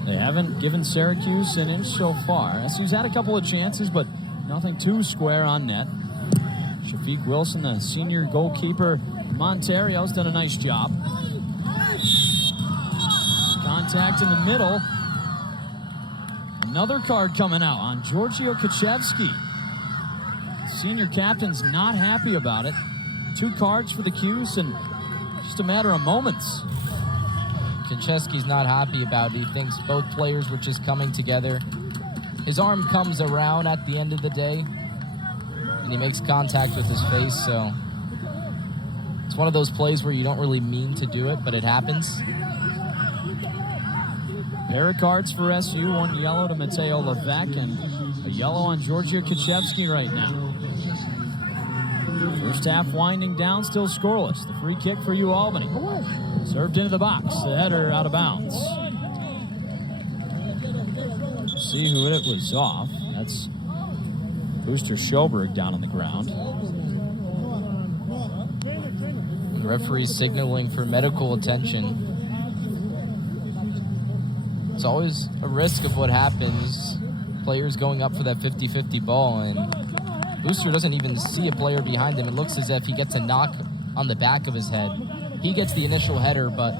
They haven't given Syracuse an inch so far. SU's had a couple of chances, but nothing too square on net. Shafiq Wilson, the senior goalkeeper from Ontario's done a nice job. Contact in the middle. Another card coming out on Giorgio Kaczewski. Senior captain's not happy about it. 2 cards for the Cuse in just a matter of moments. Kaczewski's not happy about it. He thinks both players were just coming together. His arm comes around at the end of the day, and he makes contact with his face, so it's one of those plays where you don't really mean to do it, but it happens. Pair of cards for SU, 1 yellow to Mateo Levesque and a yellow on Giorgio Kaczewski right now. First half winding down, still scoreless. The free kick for Albany. Served into the box, the header out of bounds. See who it was off. That's Booster Schoberg down on the ground. The referee's signaling for medical attention. It's always a risk of what happens. Players going up for that 50-50 ball, and Booster doesn't even see a player behind him. It looks as if he gets a knock on the back of his head. He gets the initial header, but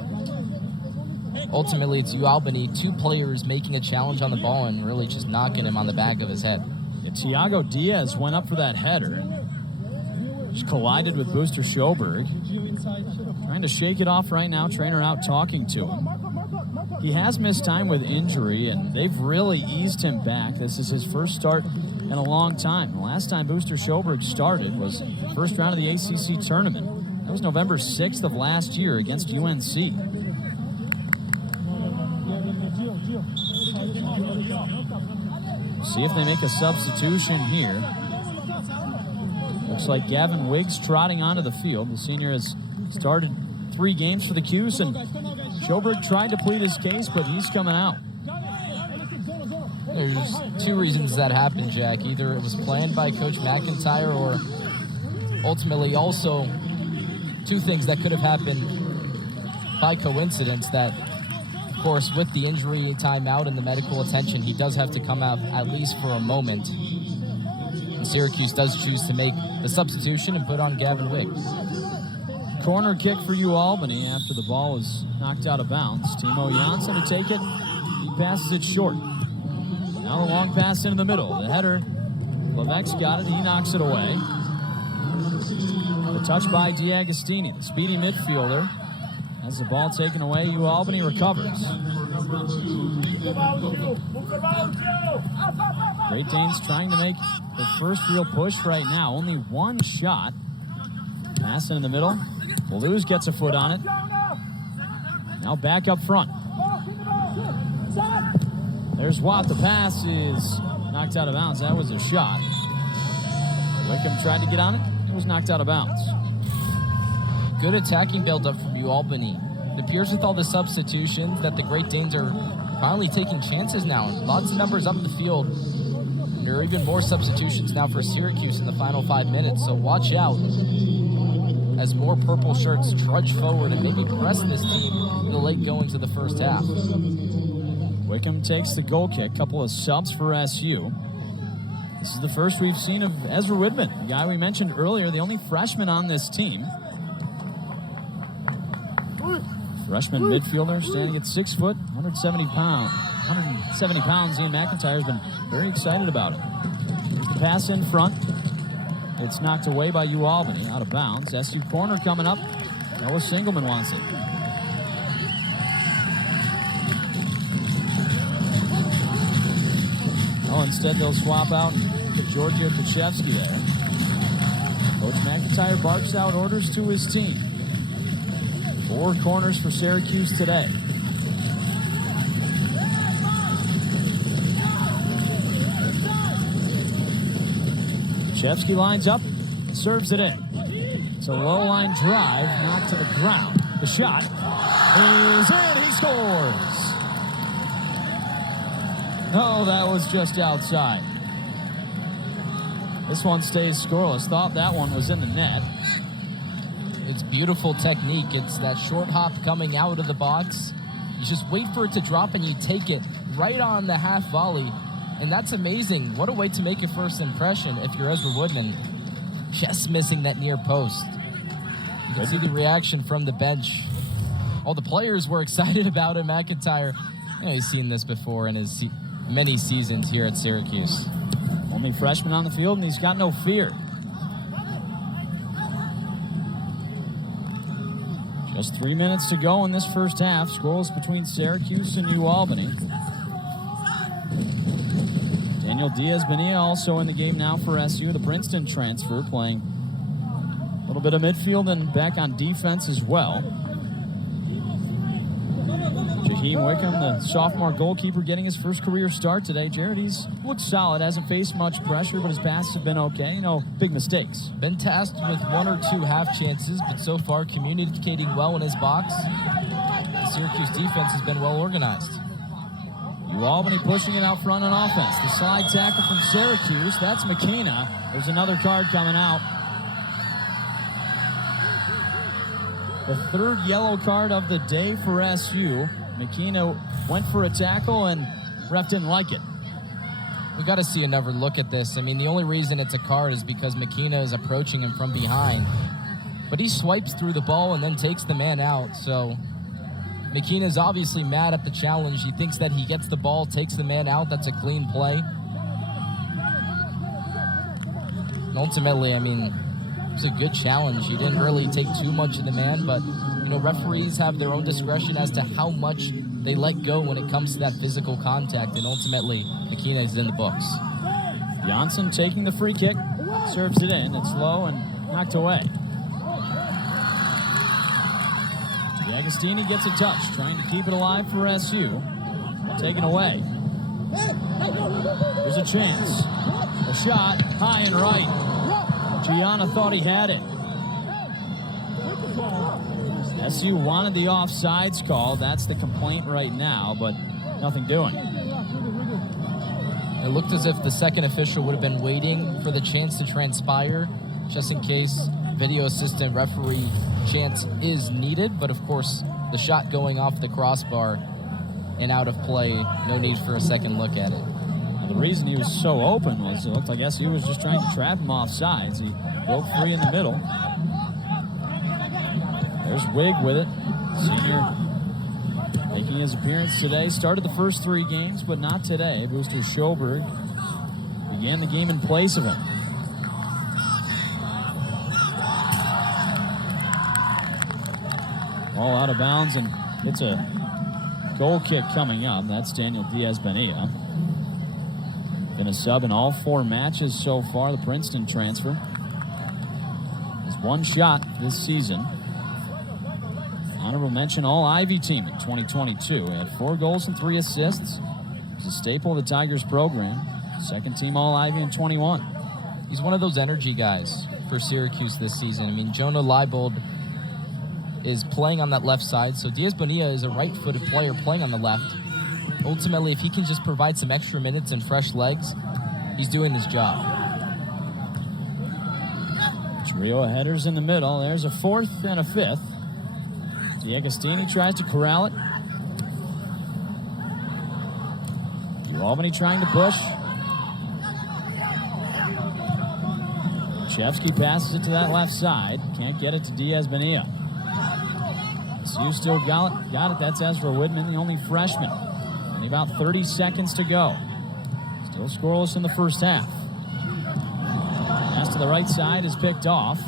ultimately it's Albany, 2 players making a challenge on the ball and really just knocking him on the back of his head. Yeah, Thiago Diaz went up for that header. Just collided with Booster Schoberg. Trying to shake it off right now. Trainer out talking to him. He has missed time with injury, and they've really eased him back. This is his first start in a long time. The last time Booster Schoberg started was first round of the ACC tournament. That was November 6th of last year against UNC. See if they make a substitution here. Looks like Gavin Wiggs trotting onto the field. The senior has started 3 games for the Cuse, and Schoberg tried to plead his case, but he's coming out. There's 2 reasons that happened, Jack. Either it was planned by Coach McIntyre, or ultimately also 2 things that could have happened by coincidence. That, of course, with the injury timeout and the medical attention, he does have to come out at least for a moment. And Syracuse does choose to make the substitution and put on Gavin Wiggs. Corner kick for Albany after the ball was knocked out of bounds. Timo Janssen to take it. He passes it short. Now the long pass into the middle. The header, Levesque's got it. He knocks it away. The touch by D'Agostini, the speedy midfielder. As the ball taken away, Albany recovers. Great Danes trying to make their first real push right now. Only 1 shot. Pass in the middle. Toulouse gets a foot on it. Now back up front. There's Watt. The pass is knocked out of bounds. That was a shot. Wickham tried to get on it. It was knocked out of bounds. Good attacking build-up from Albany. It appears with all the substitutions that the Great Danes are finally taking chances now. Lots of numbers up the field. And there are even more substitutions now for Syracuse in the final 5 minutes, so watch out as more purple shirts trudge forward and maybe press this team in the late goings of the first half. Wickham takes the goal kick. Couple of subs for SU. This is the first we've seen of Ezra Whitman, the guy we mentioned earlier, the only freshman on this team. Freshman midfielder standing at 6 foot, 170 pounds. Ian McIntyre has been very excited about it. Here's the pass in front. It's knocked away by Albany, out of bounds. SU corner coming up. Noah Singleman wants it. Oh, instead they'll swap out and get Georgia Kuchevsky there. Coach McIntyre barks out orders to his team. 4 corners for Syracuse today. Kuchevsky lines up and serves it in. It's a low-line drive, knocked to the ground. The shot is in. He scores. Oh, that was just outside. This one stays scoreless. Thought that one was in the net. It's beautiful technique. It's that short hop coming out of the box. You just wait for it to drop and you take it right on the half volley. And that's amazing. What a way to make your first impression if you're Ezra Woodman. Just missing that near post. You can see the reaction from the bench. All the players were excited about it. McIntyre, he's seen this before in his many seasons here at Syracuse. Only freshman on the field, and he's got no fear. Just 3 minutes to go in this first half. Scoreless between Syracuse and Albany. Daniel Diaz-Benia also in the game now for SU, the Princeton transfer, playing a little bit of midfield and back on defense as well. Jaheim Wickham, the sophomore goalkeeper, getting his first career start today. Jared, he's looked solid, hasn't faced much pressure, but his passes have been okay. No big mistakes. Been tasked with 1 or 2 half chances, but so far communicating well in his box. The Syracuse defense has been well organized. Albany pushing it out front on offense. The slide tackle from Syracuse. That's McKenna. There's another card coming out. The 3rd yellow card of the day for SU. McKenna went for a tackle, and ref didn't like it. We got to see another look at this. I mean, the only reason it's a card is because McKenna is approaching him from behind. But he swipes through the ball and then takes the man out. So McKenna's obviously mad at the challenge. He thinks that he gets the ball, takes the man out. That's a clean play. And ultimately, I mean, it was a good challenge. He didn't really take too much of the man, but, you know, referees have their own discretion as to how much they let go when it comes to that physical contact, and ultimately, McKenna is in the books. Janssen taking the free kick, serves it in. It's low and knocked away. Agostini gets a touch, trying to keep it alive for SU. Taken away. There's a chance. A shot, high and right. Gianna thought he had it. SU wanted the offsides call. That's the complaint right now, but nothing doing. It looked as if the second official would have been waiting for the chance to transpire, just in case video assistant referee chance is needed. But of course, the shot going off the crossbar and out of play, no need for a second look at it. Now, the reason he was so open was it looked like SU was just trying to trap him off sides. He broke free in the middle. There's Wig with it. Senior making his appearance today. Started the first 3 games, but not today. Booster Schoberg began the game in place of him. All out of bounds, and it's a goal kick coming up. That's Daniel Diaz-Benilla. Been a sub in all 4 matches so far, the Princeton transfer. Has 1 shot this season. Honorable mention All-Ivy team in 2022. He had 4 goals and 3 assists. He's a staple of the Tigers program. Second team All-Ivy in 21. He's one of those energy guys for Syracuse this season. I mean, Jonah Leibold is playing on that left side, so Diaz-Bonilla is a right-footed player playing on the left. Ultimately, if he can just provide some extra minutes and fresh legs, he's doing his job. Trio of headers in the middle. There's a 4th and a 5th. Agostini tries to corral it. Albany trying to push. Chevsky passes it to that left side. Can't get it to Diaz-Benilla. So you still got it. That's Ezra Whitman, the only freshman. Only about 30 seconds to go. Still scoreless in the first half. Pass to the right side is picked off.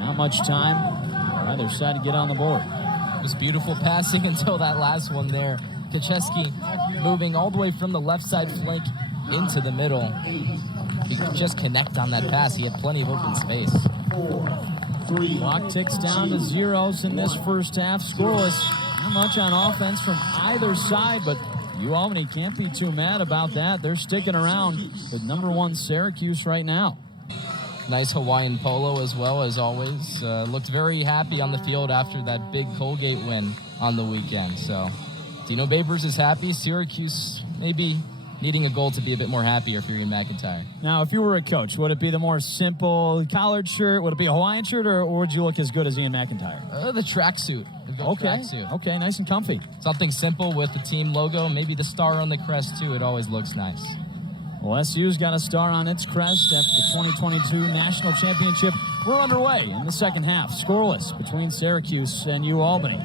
Not much time. Either side to get on the board. It was beautiful passing until that last one there. Kacheski moving all the way from the left side flank into the middle. He could just connect on that pass. He had plenty of open space. Clock ticks down to 0s in this first half. Scoreless. Not much on offense from either side, but Albany can't be too mad about that. They're sticking around with number 1 Syracuse right now. Nice Hawaiian polo as well, as always. Looked very happy on the field after that big Colgate win on the weekend. So Dino Babers is happy. Syracuse maybe needing a goal to be a bit more happier for Ian McIntyre. Now, if you were a coach, would it be the more simple collared shirt? Would it be a Hawaiian shirt, or would you look as good as Ian McIntyre? The tracksuit. Okay, nice and comfy. Something simple with the team logo, maybe the star on the crest too. It always looks nice. Well, SU's got a star on its crest after the 2022 National Championship. We're underway in the second half. Scoreless between Syracuse and Albany.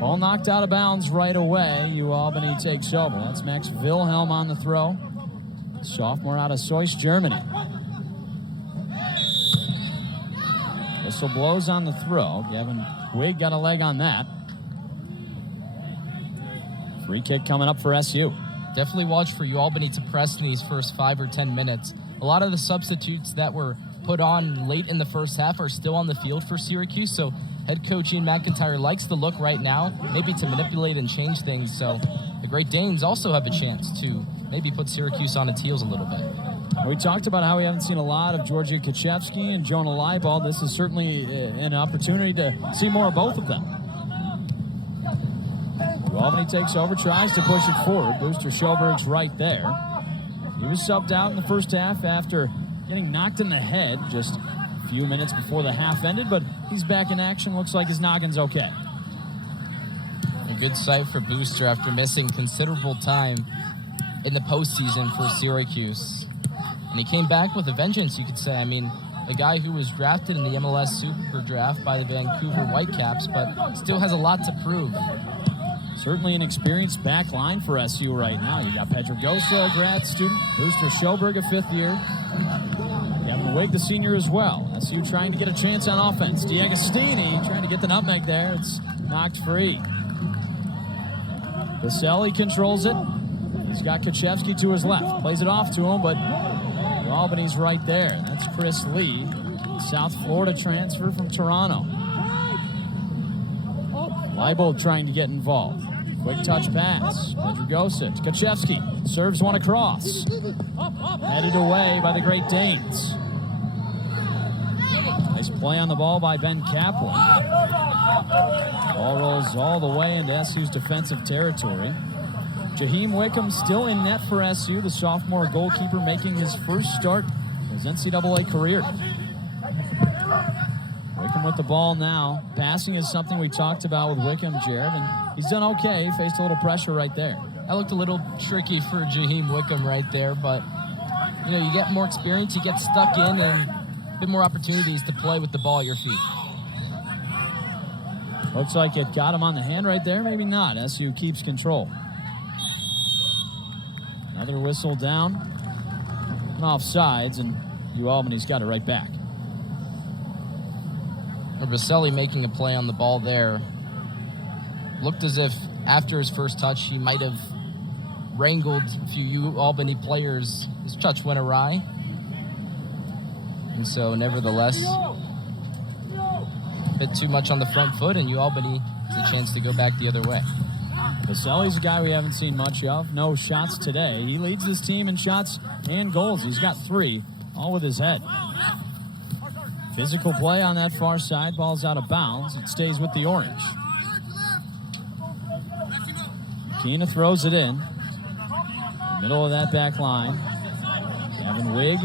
Ball knocked out of bounds right away. Albany takes over. That's Max Wilhelm on the throw. Sophomore out of Soest, Germany. Whistle blows on the throw. Gavin Wig got a leg on that. Free kick coming up for SU. Definitely watch for Albany to press in these first 5 or 10 minutes. A lot of the substitutes that were put on late in the first half are still on the field for Syracuse, so head coach Ian McIntyre likes the look right now, maybe to manipulate and change things, so the Great Danes also have a chance to maybe put Syracuse on its heels a little bit. We talked about how we haven't seen a lot of Georgia Kaczewski and Jonah Leibold. This is certainly an opportunity to see more of both of them. Albany takes over, tries to push it forward. Booster Schoberg's right there. He was subbed out in the first half after getting knocked in the head just A few minutes before the half ended, but he's back in action. Looks like his noggin's okay. A good sight for Booster after missing considerable time in the postseason for Syracuse. And he came back with a vengeance, you could say. I mean, a guy who was drafted in the MLS Super Draft by the Vancouver Whitecaps, but still has a lot to prove. Certainly an experienced back line for SU right now. You got Pedrogosa, a grad student, Booster Schoberg, a fifth year. Kevin Wig, the senior as well. SU trying to get a chance on offense. D'Agostini trying to get the nutmeg there. It's knocked free. Vaselli controls it. He's got Kaczewski to his left. Plays it off to him, but Albany's right there. That's Chris Lee, South Florida transfer from Toronto. Leibold trying to get involved. Quick touch pass. Pedrogosa to Kaczewski. Serves one across. Headed away by the Great Danes. Nice play on the ball by Ben Kaplan. Ball rolls all the way into SU's defensive territory. Jaheim Wickham still in net for SU, the sophomore goalkeeper making his first start in his NCAA career. Wickham with the ball now. Passing is something we talked about with Wickham, Jared, and he's done okay. He faced a little pressure right there. That looked a little tricky for Jaheim Wickham right there, but you know, you get more experience, you get stuck in, and a bit more opportunities to play with the ball at your feet. Looks like it got him on the hand right there. Maybe not. SU keeps control. Another whistle down. And off sides, and Albany's got it right back. Vaselli making a play on the ball there. Looked as if after his first touch, he might have wrangled a few Albany players. His touch went awry. And so, nevertheless, a bit too much on the front foot, and Albany has a chance to go back the other way. Vaselli's a guy we haven't seen much of. No shots today. He leads this team in shots and goals. He's got 3, all with his head. Physical play on that far side. Ball's out of bounds. It stays with the Orange. Keena throws it in. Middle of that back line. Kevin Wig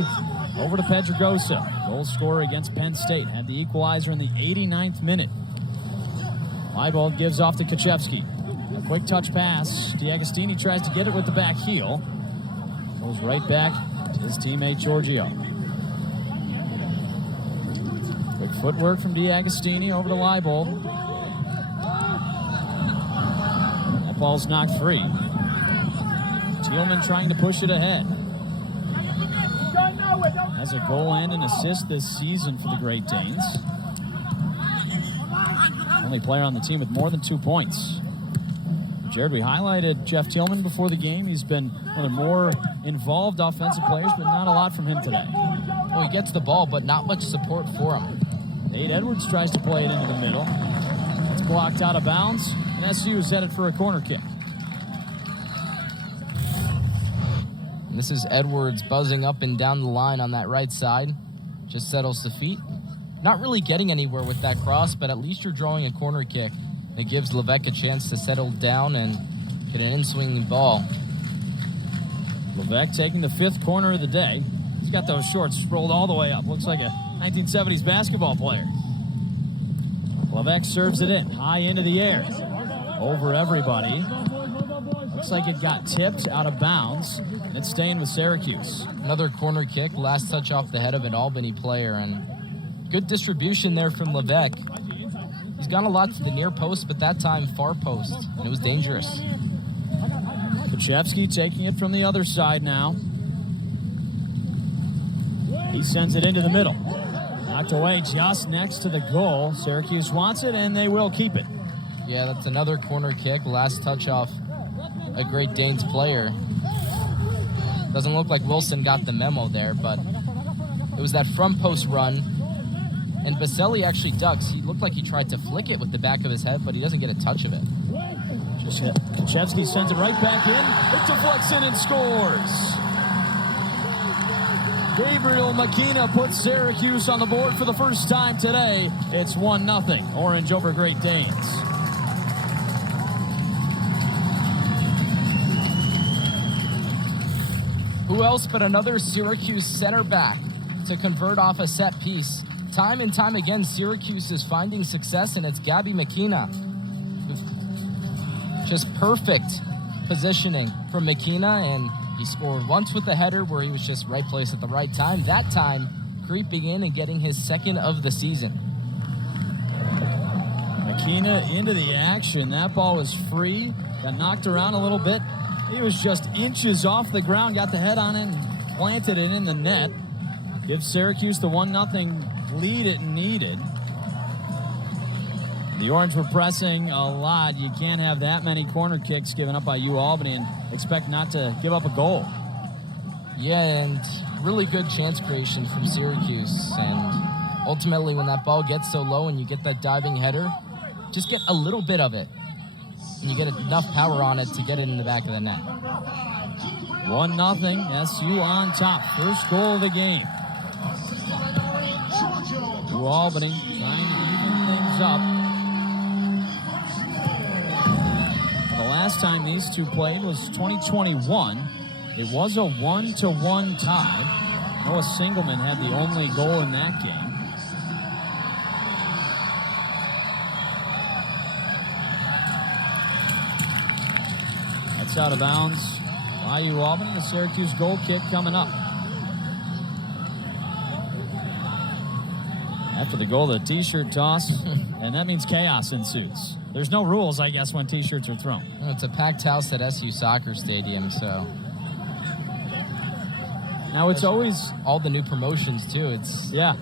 over to Pedrogosa. Goal scorer against Penn State. Had the equalizer in the 89th minute. Leibold gives off to Kaczewski. A quick touch pass. D'Agostini tries to get it with the back heel. Goes right back to his teammate Giorgio. Quick footwork from D'Agostini over to Leibold. That ball's knocked free. Thielman trying to push it ahead. Has a goal and an assist this season for the Great Danes. Only player on the team with more than 2 points. Jared, we highlighted Jeff Thielman before the game. He's been one of the more involved offensive players, but not a lot from him today. Well, he gets the ball, but not much support for him. Nate Edwards tries to play it into the middle. It's blocked out of bounds, and SU is headed for a corner kick. And this is Edwards buzzing up and down the line on that right side. Just settles the feet. Not really getting anywhere with that cross, but at least you're drawing a corner kick. It gives Levesque a chance to settle down and get an in-swinging ball. Levesque taking the 5th corner of the day. He's got those shorts rolled all the way up. Looks like a 1970s basketball player. Levesque serves it in, high into the air. Over everybody. Looks like it got tipped out of bounds, and it's staying with Syracuse. Another corner kick, last touch off the head of an Albany player, and good distribution there from Levesque. He's gone a lot to the near post, but that time far post, and it was dangerous. Kaczewski taking it from the other side now. He sends it into the middle. Knocked away just next to the goal. Syracuse wants it, and they will keep it. Yeah, that's another corner kick. Last touch off a Great Danes player. Doesn't look like Wilson got the memo there, but it was that front post run. And Vaselli actually ducks. He looked like he tried to flick it with the back of his head, but he doesn't get a touch of it. Kaczewski sends it right back in. It deflects in and scores. Gabriel Makina puts Syracuse on the board for the first time today. It's 1-0. Orange over Great Danes. Who else but another Syracuse center back to convert off a set piece time and time again, Syracuse is finding success, and it's Gabby McKenna. Just perfect positioning from McKenna, and he scored once with the header where he was just right place at the right time. That time, creeping in and getting his second of the season. McKenna into the action. That ball was free. Got knocked around a little bit. He was just inches off the ground, got the head on it, and planted it in the net. Gives Syracuse the 1-0 lead it needed. The Orange were pressing a lot. You can't have that many corner kicks given up by UAlbany and expect not to give up a goal. Yeah, and really good chance creation from Syracuse. And ultimately, when that ball gets so low and you get that diving header, just get a little bit of it. And you get enough power on it to get it in the back of the net. 1-0, SU on top. First goal of the game. UAlbany trying to even things up. The last time these two played was 2021. It was a 1-1 tie. Noah Singleman had the only goal in that game. That's out of bounds by UAlbany. The Syracuse goal kick coming up. After the goal, the t-shirt toss, and that means chaos ensues. There's no rules, I guess, when t-shirts are thrown. Well, it's a packed house at SU Soccer Stadium, so... Now, it's always... all the new promotions, too. Yeah.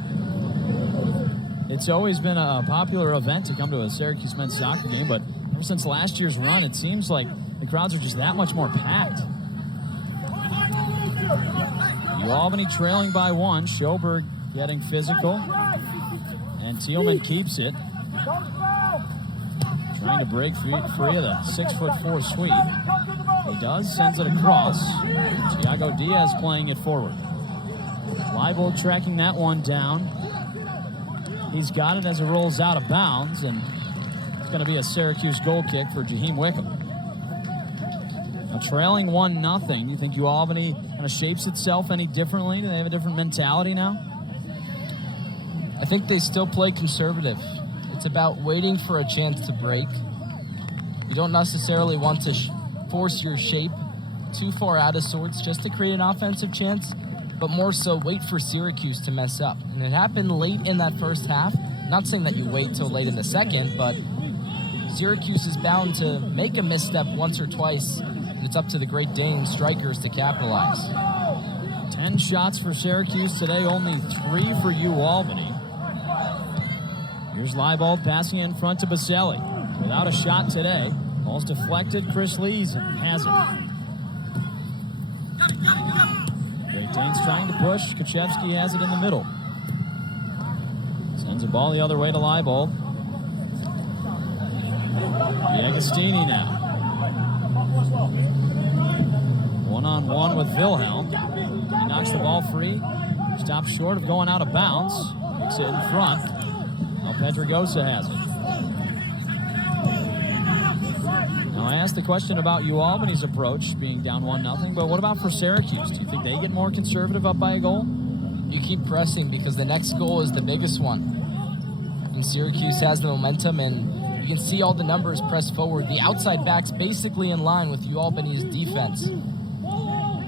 It's always been a popular event to come to a Syracuse men's soccer game, but ever since last year's run, it seems like the crowds are just that much more packed. UAlbany trailing by 1. Schoberg getting physical. And Thielman keeps it. Trying to break free of the 6'4" sweep. He does, sends it across. Thiago Diaz playing it forward. Leibold tracking that one down. He's got it as it rolls out of bounds, and it's going to be a Syracuse goal kick for Jaheim Wickham. Now trailing 1-0. You think UAlbany kind of shapes itself any differently? Do they have a different mentality now? I think they still play conservative. It's about waiting for a chance to break. You don't necessarily want to force your shape too far out of sorts just to create an offensive chance, but more so wait for Syracuse to mess up. And it happened late in that first half. Not saying that you wait till late in the second, but Syracuse is bound to make a misstep once or twice, and it's up to the Great Dane strikers to capitalize. 10 shots for Syracuse today, only 3 for UAlbany. Here's Leibold passing in front to Baselli. Without a shot today. Ball's deflected. Chris Lees has it. Great Danes trying to push. Kuchevsky has it in the middle. Sends a ball the other way to Leibold. Agostini now. One-on-one with Wilhelm. He knocks the ball free. Stops short of going out of bounds. Kicks it in front. Now Pedregosa has it. Now I asked the question about UAlbany's approach being down 1-0, but what about for Syracuse? Do you think they get more conservative up by a goal? You keep pressing because the next goal is the biggest one. And Syracuse has the momentum, and you can see all the numbers press forward. The outside back's basically in line with UAlbany's defense.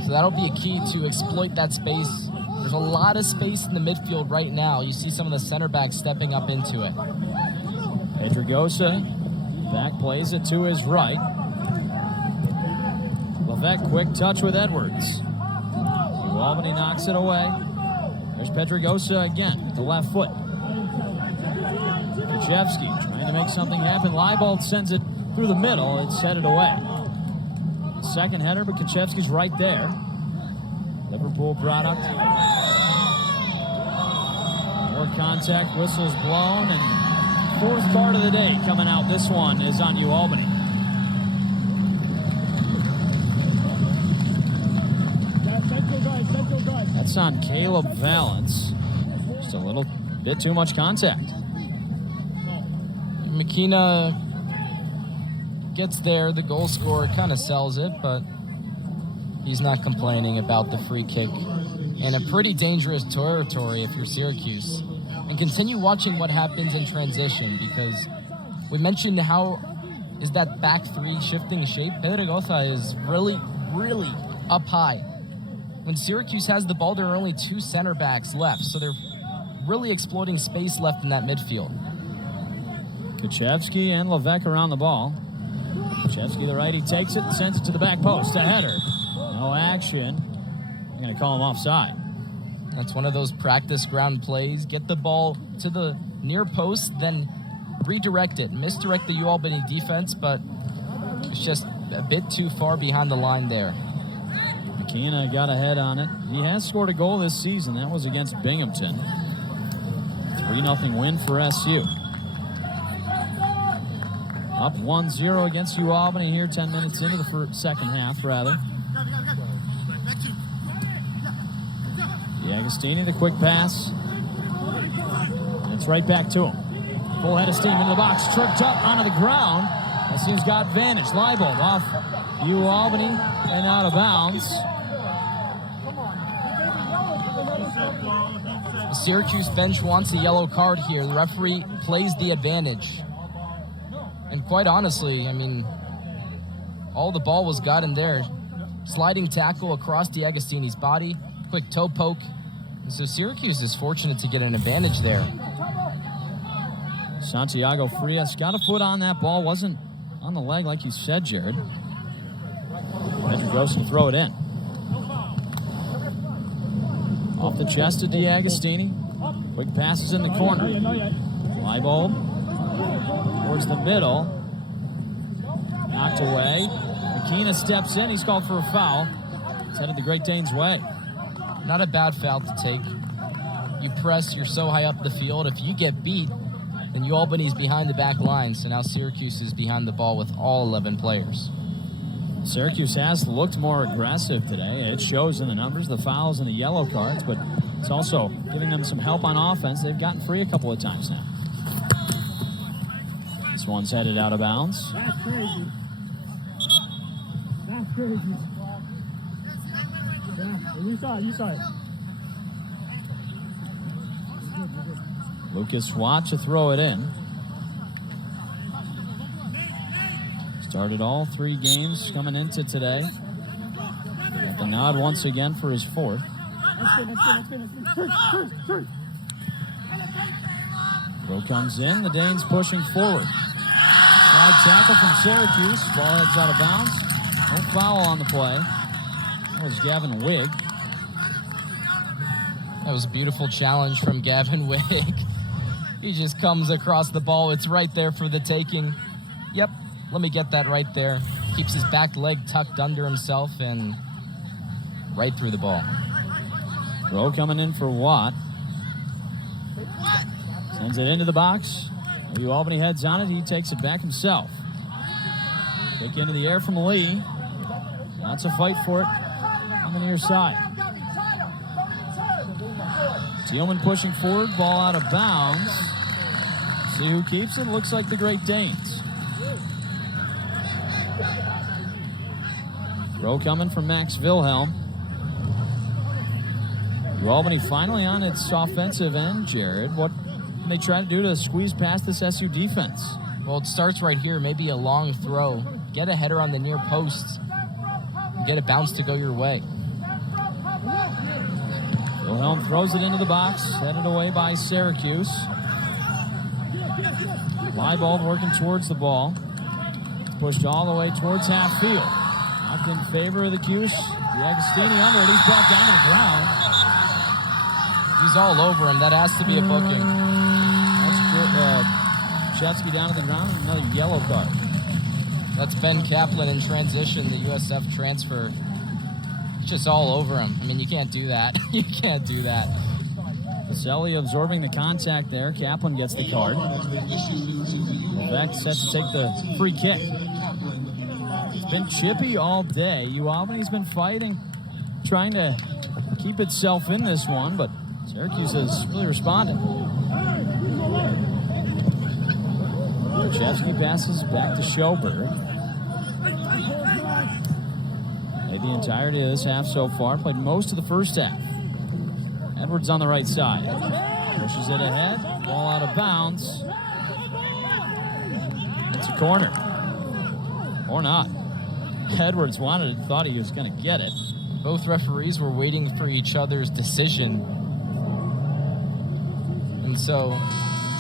So that'll be a key to exploit that space. There's a lot of space in the midfield right now. You see some of the center backs stepping up into it. Pedregosa back plays it to his right. Levesque quick touch with Edwards. Albany knocks it away. There's Pedregosa again with the left foot. Kuchevsky trying to make something happen. Leibold sends it through the middle. It's headed away. Second header, but Kuchevsky's right there. Liverpool product. More contact, whistles blown, and fourth part of the day coming out. This one is on UAlbany. That's on Caleb Valance. Just a little bit too much contact. McKenna gets there. The goal scorer kind of sells it, but he's not complaining about the free kick. In a pretty dangerous territory if you're Syracuse. and continue watching what happens in transition, because we mentioned how is that back three shifting shape. Pedregosa is really, really up high. When Syracuse has the ball, there are only 2 center backs left, so they're really exploiting space left in that midfield. Kuchevsky and Levesque around the ball. Kuchevsky, the righty, takes it and sends it to the back post. A header. No action. I'm going to call him offside. That's one of those practice ground plays. Get the ball to the near post, then redirect it. Misdirect the UAlbany defense, but it's just a bit too far behind the line there. McKenna got ahead on it. He has scored a goal this season. That was against Binghamton. 3-0 win for SU. Up 1-0 against UAlbany here, 10 minutes into the second half, rather. Agostini, the quick pass. And it's right back to him. Full head of steam into the box, tripped up onto the ground. SU's got advantage. Leibold off UAlbany and out of bounds. The Syracuse bench wants a yellow card here. The referee plays the advantage. And quite honestly, I mean, all the ball was got in there. Sliding tackle across D'Agostini's body, quick toe poke. And so Syracuse is fortunate to get an advantage there. Santiago Frias got a foot on that ball. Wasn't on the leg like you said, Jared. Pedregosa will throw it in. Off the chest of D'Agostini. Quick passes in the corner. Leibold towards the middle. Knocked away. McKenna steps in. He's called for a foul. It's headed the Great Danes' way. Not a bad foul to take. You press, you're so high up the field. If you get beat, then UAlbany's behind the back line. So now Syracuse is behind the ball with all 11 players. Syracuse has looked more aggressive today. It shows in the numbers, the fouls and the yellow cards, but it's also giving them some help on offense. They've gotten free a couple of times now. This one's headed out of bounds. That's crazy. That's crazy. Yeah, you saw it. Lucas Watt to throw it in. Started all 3 games coming into today. Got the nod once again for his 4th. Throw comes in. The Danes pushing forward. Slide tackle from Syracuse. Ball heads out of bounds. No foul on the play. That was Gavin Wigg. That was a beautiful challenge from Gavin Wigg. He just comes across the ball. It's right there for the taking. Yep, let me get that right there. Keeps his back leg tucked under himself and right through the ball. Throw coming in for Watt. Sends it into the box. UAlbany heads on it. He takes it back himself. Kick into the air from Lee. Lots of fight for it on the near side. Thielman pushing forward. Ball out of bounds. See who keeps it. Looks like the Great Danes. Throw coming from Max Wilhelm. UAlbany finally on its offensive end, Jared. What can they try to do to squeeze past this SU defense? Well, it starts right here. Maybe a long throw. Get a header on the near post. And get a bounce to go your way. Wilhelm throws it into the box. Headed away by Syracuse. Leibold working towards the ball. Pushed all the way towards half field. Knocked in favor of the Cuse. D'Agostini under it. He's brought down to the ground. He's all over him. That has to be a booking. Shetsky down to the ground. Another yellow card. That's Ben Kaplan in transition, the USF transfer. Just all over him. I mean, you can't do that. You can't do that. Pacelli absorbing the contact there. Kaplan gets the card. Back set to take the free kick. It's been chippy all day. UAlbany's been fighting, trying to keep itself in this one, but Syracuse has really responded. Kuchevsky passes back to Schoberg. Played the entirety of this half so far. Played most of the first half. Edwards on the right side. Pushes it ahead. Ball out of bounds. It's a corner. Or not. Edwards thought he was going to get it. Both referees were waiting for each other's decision. And so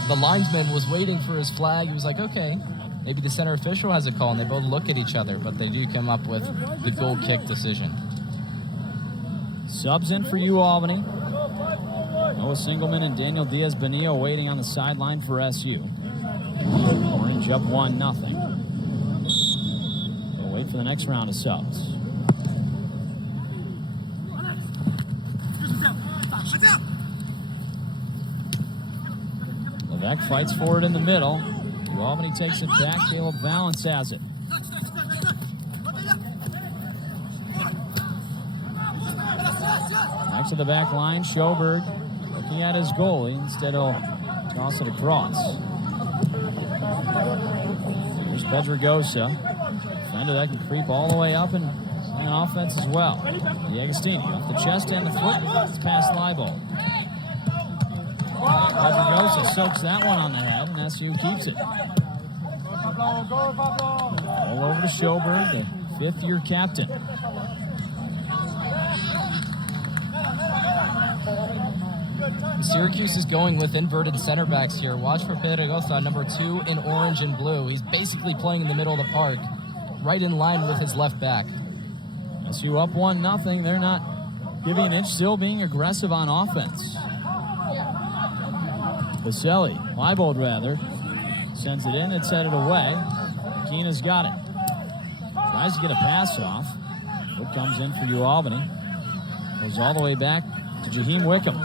the linesman was waiting for his flag. He was like, okay, maybe the center official has a call, and they both look at each other, but they do come up with the goal kick decision. Subs in for Albany. Noah Singleman and Daniel Diaz-Benillo waiting on the sideline for SU. Orange up 1-0. We'll wait for the next round of subs. Levesque fights forward in the middle. Albany takes it back. Caleb Valance has it. Back to the back line. Schoberg looking at his goalie. Instead, he'll toss it across. There's Pedregosa. Defender that can creep all the way up and on offense as well. DiAgostini off the chest and the foot. It's past Leibold. Pedregosa soaks that one on the head, and SU keeps it. All over to Schoberg, the fifth-year captain. Syracuse is going with inverted center backs here. Watch for Pedregosa, number 2 in orange and blue. He's basically playing in the middle of the park, right in line with his left back. SU up 1-0. They're not giving an inch, still being aggressive on offense. Vaselli, Leibold rather, sends it in. It's headed away. Keena's got it. Tries to get a pass off. It comes in for Albany. Goes all the way back to Jaheim Wickham.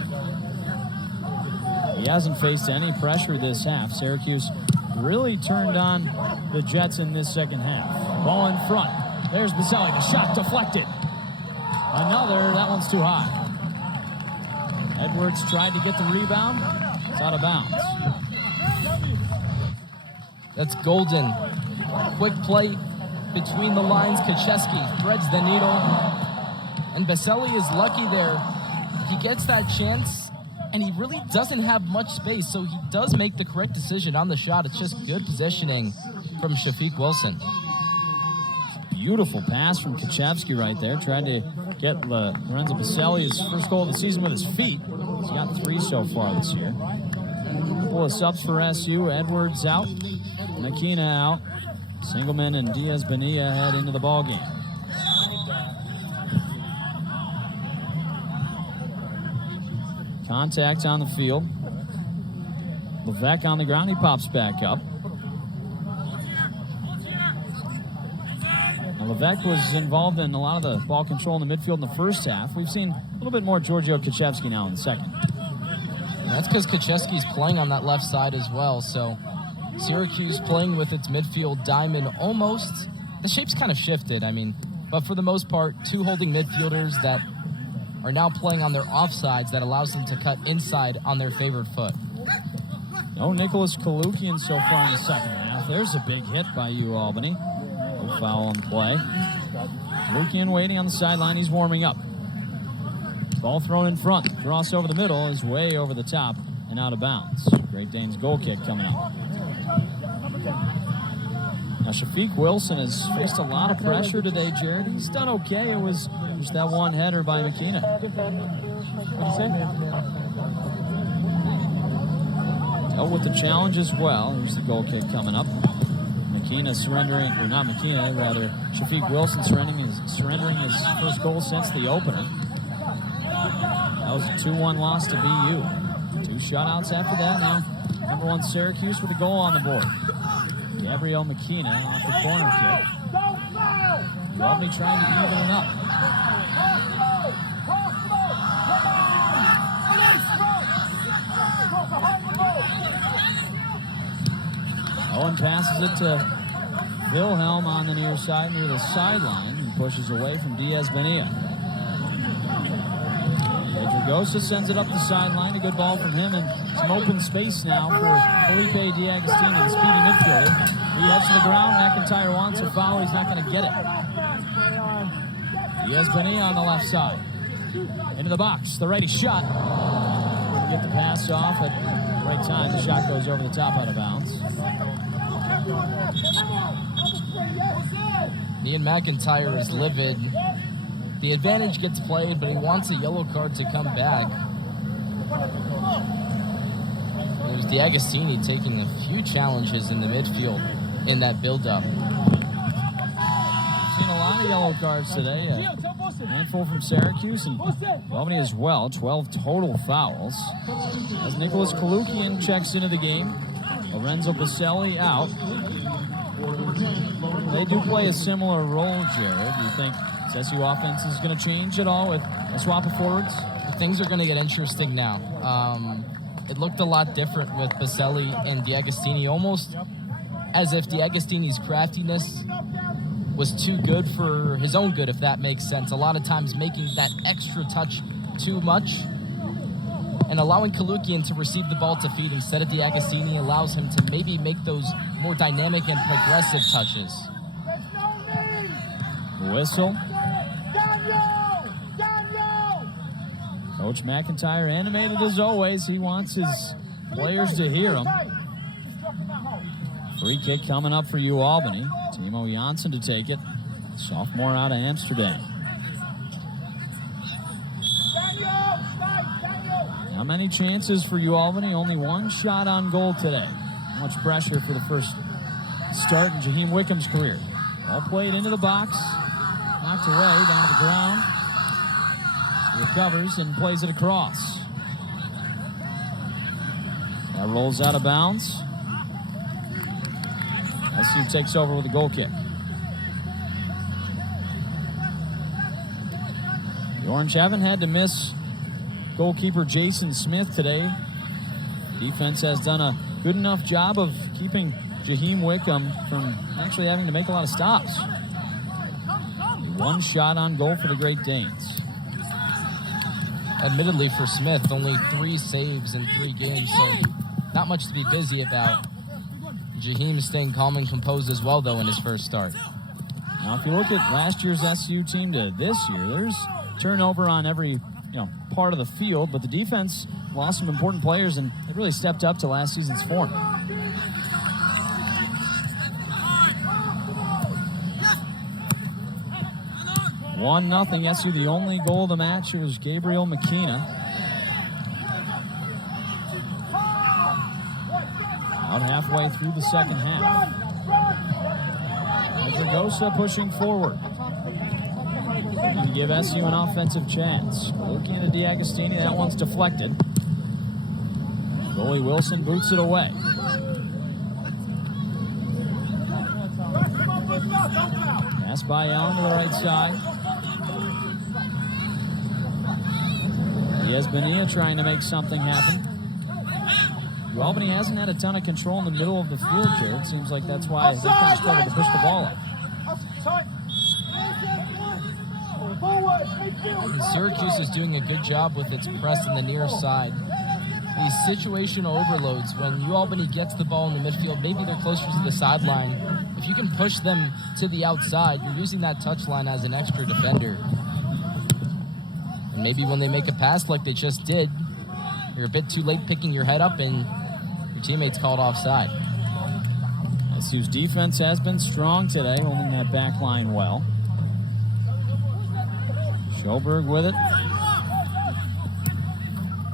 He hasn't faced any pressure this half. Syracuse really turned on the Jets in this second half. Ball in front. There's Vaselli. The shot deflected. Another. That one's too high. Edwards tried to get the rebound. It's out of bounds. That's Golden. Quick play between the lines. Kacheski threads the needle. And Vaselli is lucky there. He gets that chance, and he really doesn't have much space, so he does make the correct decision on the shot. It's just good positioning from Shafiq Wilson. Beautiful pass from Kacheski right there. Tried to get Lorenzo Vaselli his first goal of the season with his feet. He's got 3 so far this year. Couple of subs for SU. Edwards out. Makina out. Singleman and Diaz-Benillo head into the ballgame. Contact on the field. Levesque on the ground. He pops back up. Now, Levesque was involved in a lot of the ball control in the midfield in the first half. We've seen a little bit more Giorgio Kacheski now in the second. And that's because Kacheski's playing on that left side as well. So Syracuse playing with its midfield diamond almost. The shape's kind of shifted, but for the most part, 2 holding midfielders that are now playing on their offsides that allows them to cut inside on their favored foot. No Nicholas Kalukian so far in the second half. There's a big hit by Albany. No foul on play. Kalukian waiting on the sideline. He's warming up. Ball thrown in front. Cross over the middle is way over the top and out of bounds. Great Danes goal kick coming up. Now, Shafiq Wilson has faced a lot of pressure today, Jared. He's done okay. It was just that one header by Makina. What'd you say? Dealt with the challenge as well. Here's the goal kick coming up. Makina surrendering, or not Makina, rather Shafiq Wilson surrendering his first goal since the opener. That was a 2-1 loss to BU. 2 shutouts after that. Now, number 1 Syracuse with a goal on the board. Gabriel Makina off the corner kick. Albany trying to even it up. Owen passes it to Wilhelm on the near side, near the sideline, and pushes away from Diaz-Benillo. Pedregosa sends it up the sideline. A good ball from him, and some open space now for Felipe DiAgostini, the speedy midfielder. He heads to the ground. McIntyre wants a foul. He's not going to get it. Diaz-Benillo on the left side. Into the box. The righty shot. get the pass off at the right time. The shot goes over the top out of bounds. Ian McIntyre is livid. The advantage gets played, but he wants a yellow card to come back. There's D'Agostini taking a few challenges in the midfield in that build-up. Seen a lot of yellow cards today. A handful from Syracuse and Albany as well. 12 total fouls. As Nicholas Kalukian checks into the game, Lorenzo Baselli out. They do play a similar role, Jared. Do you think this SU offense is going to change at all with a swap of forwards? Things are going to get interesting now. It looked a lot different with Baselli and D'Agostini, almost as if D'Agostini's craftiness was too good for his own good, if that makes sense. A lot of times making that extra touch too much and allowing Kalukian to receive the ball to feed instead of D'Agostini allows him to maybe make those more dynamic and progressive touches. Whistle. Coach McIntyre animated as always. He wants his players to hear him. Free kick coming up for Albany. Timo Janssen to take it. Sophomore out of Amsterdam. How many chances for Albany? Only one shot on goal today. Much pressure for the first start in Jaheim Wickham's career. All played into the box. Knocked away, down to the ground. Recovers and plays it across. That rolls out of bounds. SU takes over with a goal kick. The Orange haven't had to miss goalkeeper Jason Smith today. Defense has done a good enough job of keeping Jaheim Wickham from actually having to make a lot of stops. One shot on goal for the Great Danes. Admittedly for Smith, only 3 saves in 3 games, so not much to be busy about. Jaheim staying calm and composed as well, though, in his first start. Now, if you look at last year's SU team to this year, there's turnover on every part of the field, but the defense lost some important players, and it really stepped up to last season's form. 1-0 SU. The only goal of the match was Gabriel McKenna. Out halfway through the second half. Pedrogosa pushing forward. To give SU an offensive chance. Looking at D'Agostini, that one's deflected. Goalie Wilson boots it away. Pass by Allen to the right side. Yesbania trying to make something happen. Albany hasn't had a ton of control in the middle of the field here. It seems like that's why they kind of struggled to push the ball up. And Syracuse is doing a good job with its press in the near side. These situational overloads, when Albany gets the ball in the midfield, maybe they're closer to the sideline. If you can push them to the outside, you're using that touch line as an extra defender. And maybe when they make a pass like they just did, you're a bit too late picking your head up and your teammate's called offside. SU's defense has been strong today, holding that back line well. Schoberg with it.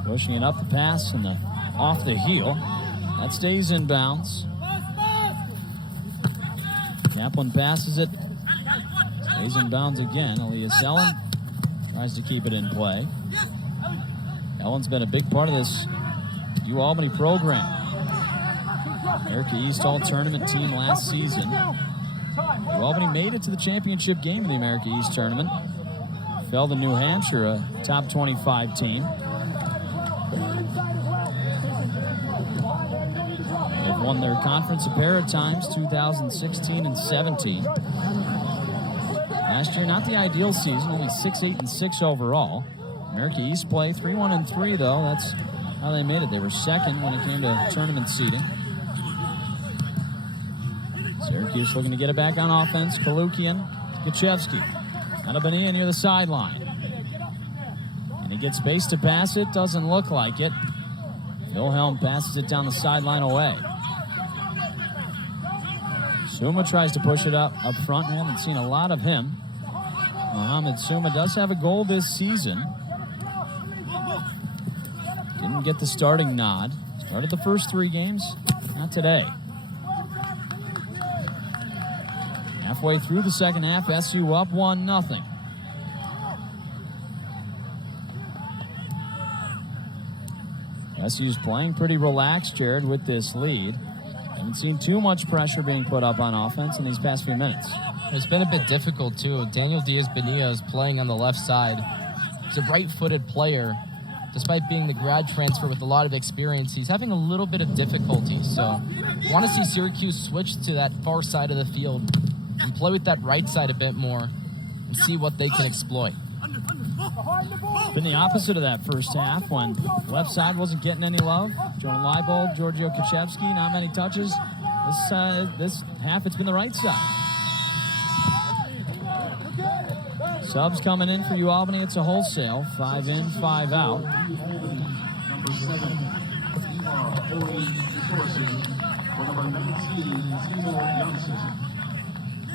Pushing it up the pass and off the heel. That stays in bounds. Kaplan passes it. Stays in bounds again. Elias Ellen tries to keep it in play. Ellen's been a big part of this Albany program. America East All-Tournament team last season. Albany made it to the championship game of the America East Tournament. Fell to New Hampshire, a top 25 team. They've won their conference a pair of times, 2016 and 17. Last year, not the ideal season, only 6-8-6 overall. America East play 3-1-3 though. That's how they made it. They were second when it came to tournament seeding. Syracuse looking to get it back on offense. Kalukian, Gachevsky. Adabania near the sideline. And he gets space to pass it. Doesn't look like it. Wilhelm passes it down the sideline away. Suma tries to push it up front. We haven't seen a lot of him. Mohamed Suma does have a goal this season. Didn't get the starting nod. Started the first 3 games, not today. Halfway through the second half, SU up 1-0. SU's playing pretty relaxed, Jared, with this lead. Haven't seen too much pressure being put up on offense in these past few minutes. It's been a bit difficult, too. Daniel Diaz-Bonilla is playing on the left side. He's a right-footed player. Despite being the grad transfer with a lot of experience, he's having a little bit of difficulty. So I want to see Syracuse switch to that far side of the field and play with that right side a bit more and see what they can exploit. Been the opposite of that first half when left side wasn't getting any love. Jonah Leibold, Giorgio Kuchevsky, not many touches. This half, it's been the right side. Subs coming in for UAlbany. It's a wholesale. 5 in, 5 out.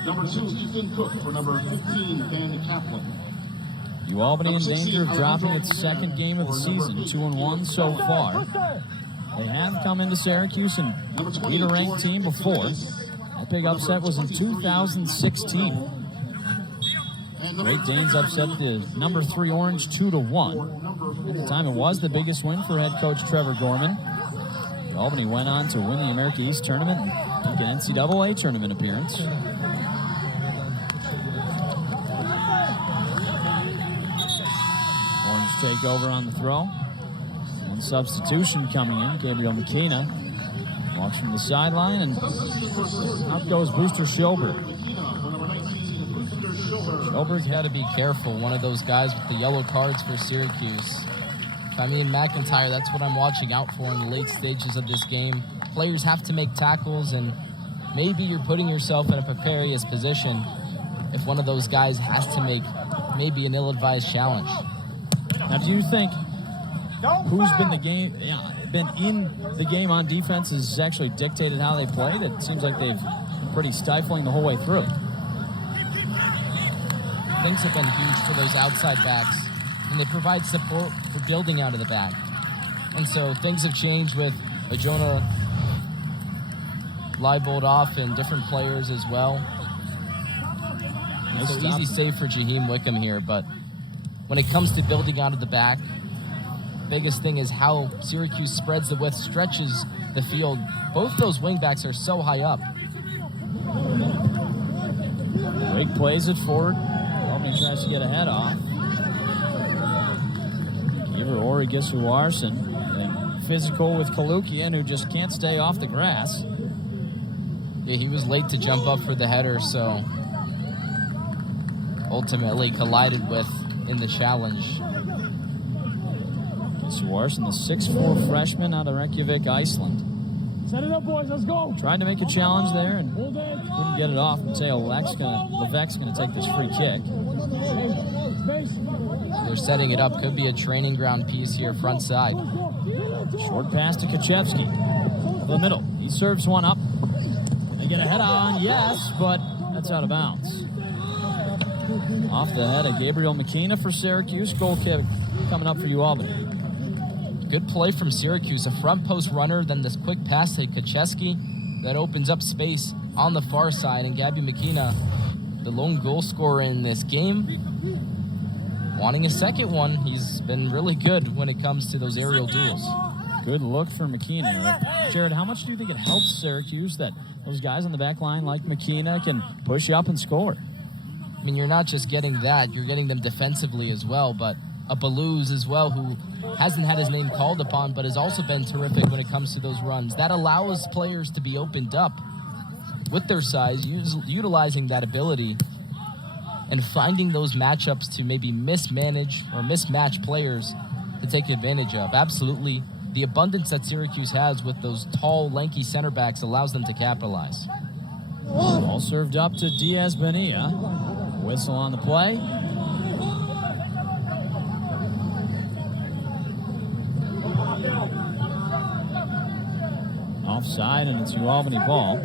Number 2, Ethan Cook for number 15, Dan Kaplan. UAlbany in danger of dropping its second game of the season, 2-1 so far. They have come into Syracuse and beat a ranked team before. That big upset was in 2016. Great Danes upset the number 3 Orange 2-1. At the time, it was the biggest win for head coach Trevor Gorman. Albany went on to win the America East tournament and make an NCAA tournament appearance. Orange take over on the throw. One substitution coming in. Gabriel McKenna walks from the sideline, and out goes Booster Schoberg. Schoberg had to be careful, one of those guys with the yellow cards for Syracuse. If I'm Ian McIntyre, that's what I'm watching out for in the late stages of this game. Players have to make tackles, and maybe you're putting yourself in a precarious position if one of those guys has to make maybe an ill-advised challenge. Now, do you think who's been in the game on defense has actually dictated how they played? It seems like they've been pretty stifling the whole way through. Things have been huge for those outside backs, and they provide support for building out of the back. And so things have changed with Jonah Leibold off and different players as well. It's an easy save for Jaheim Wickham here, but when it comes to building out of the back, biggest thing is how Syracuse spreads the width, stretches the field. Both those wingbacks are so high up. Drake plays it forward. Albany tries to get a head off. Giver Ori Gisuarson, physical with Kalukian, who just can't stay off the grass. Yeah, he was late to jump up for the header, so ultimately collided with in the challenge. Gisuarson, the 6'4" freshman out of Reykjavik, Iceland. Set it up, boys. Let's go. Tried to make a challenge there and couldn't get it off. Mateo Levesque's going to take this free kick. They're setting it up. Could be a training ground piece here, front side. Short pass to Kuchevsky. The middle. He serves one up. They get a head on, yes, but that's out of bounds. Off the head of Gabriel McKenna for Syracuse. Goal kick coming up for UAlbany. Good play from Syracuse. A front post runner, then this quick pass to Kuchevsky that opens up space on the far side. And Gabby McKenna, the lone goal scorer in this game, wanting a second one. He's been really good when it comes to those aerial duels. Good look for McKenna. Jared, how much do you think it helps Syracuse that those guys on the back line like McKenna can push you up and score? I mean, you're not just getting that, you're getting them defensively as well, but a Belouz as well, who hasn't had his name called upon, but has also been terrific when it comes to those runs. That allows players to be opened up with their size, utilizing that ability and finding those matchups to maybe mismanage or mismatch players to take advantage of. Absolutely, the abundance that Syracuse has with those tall, lanky center backs allows them to capitalize. Ball served up to Diaz-Bonilla. Whistle on the play. Offside, and it's your Albany ball.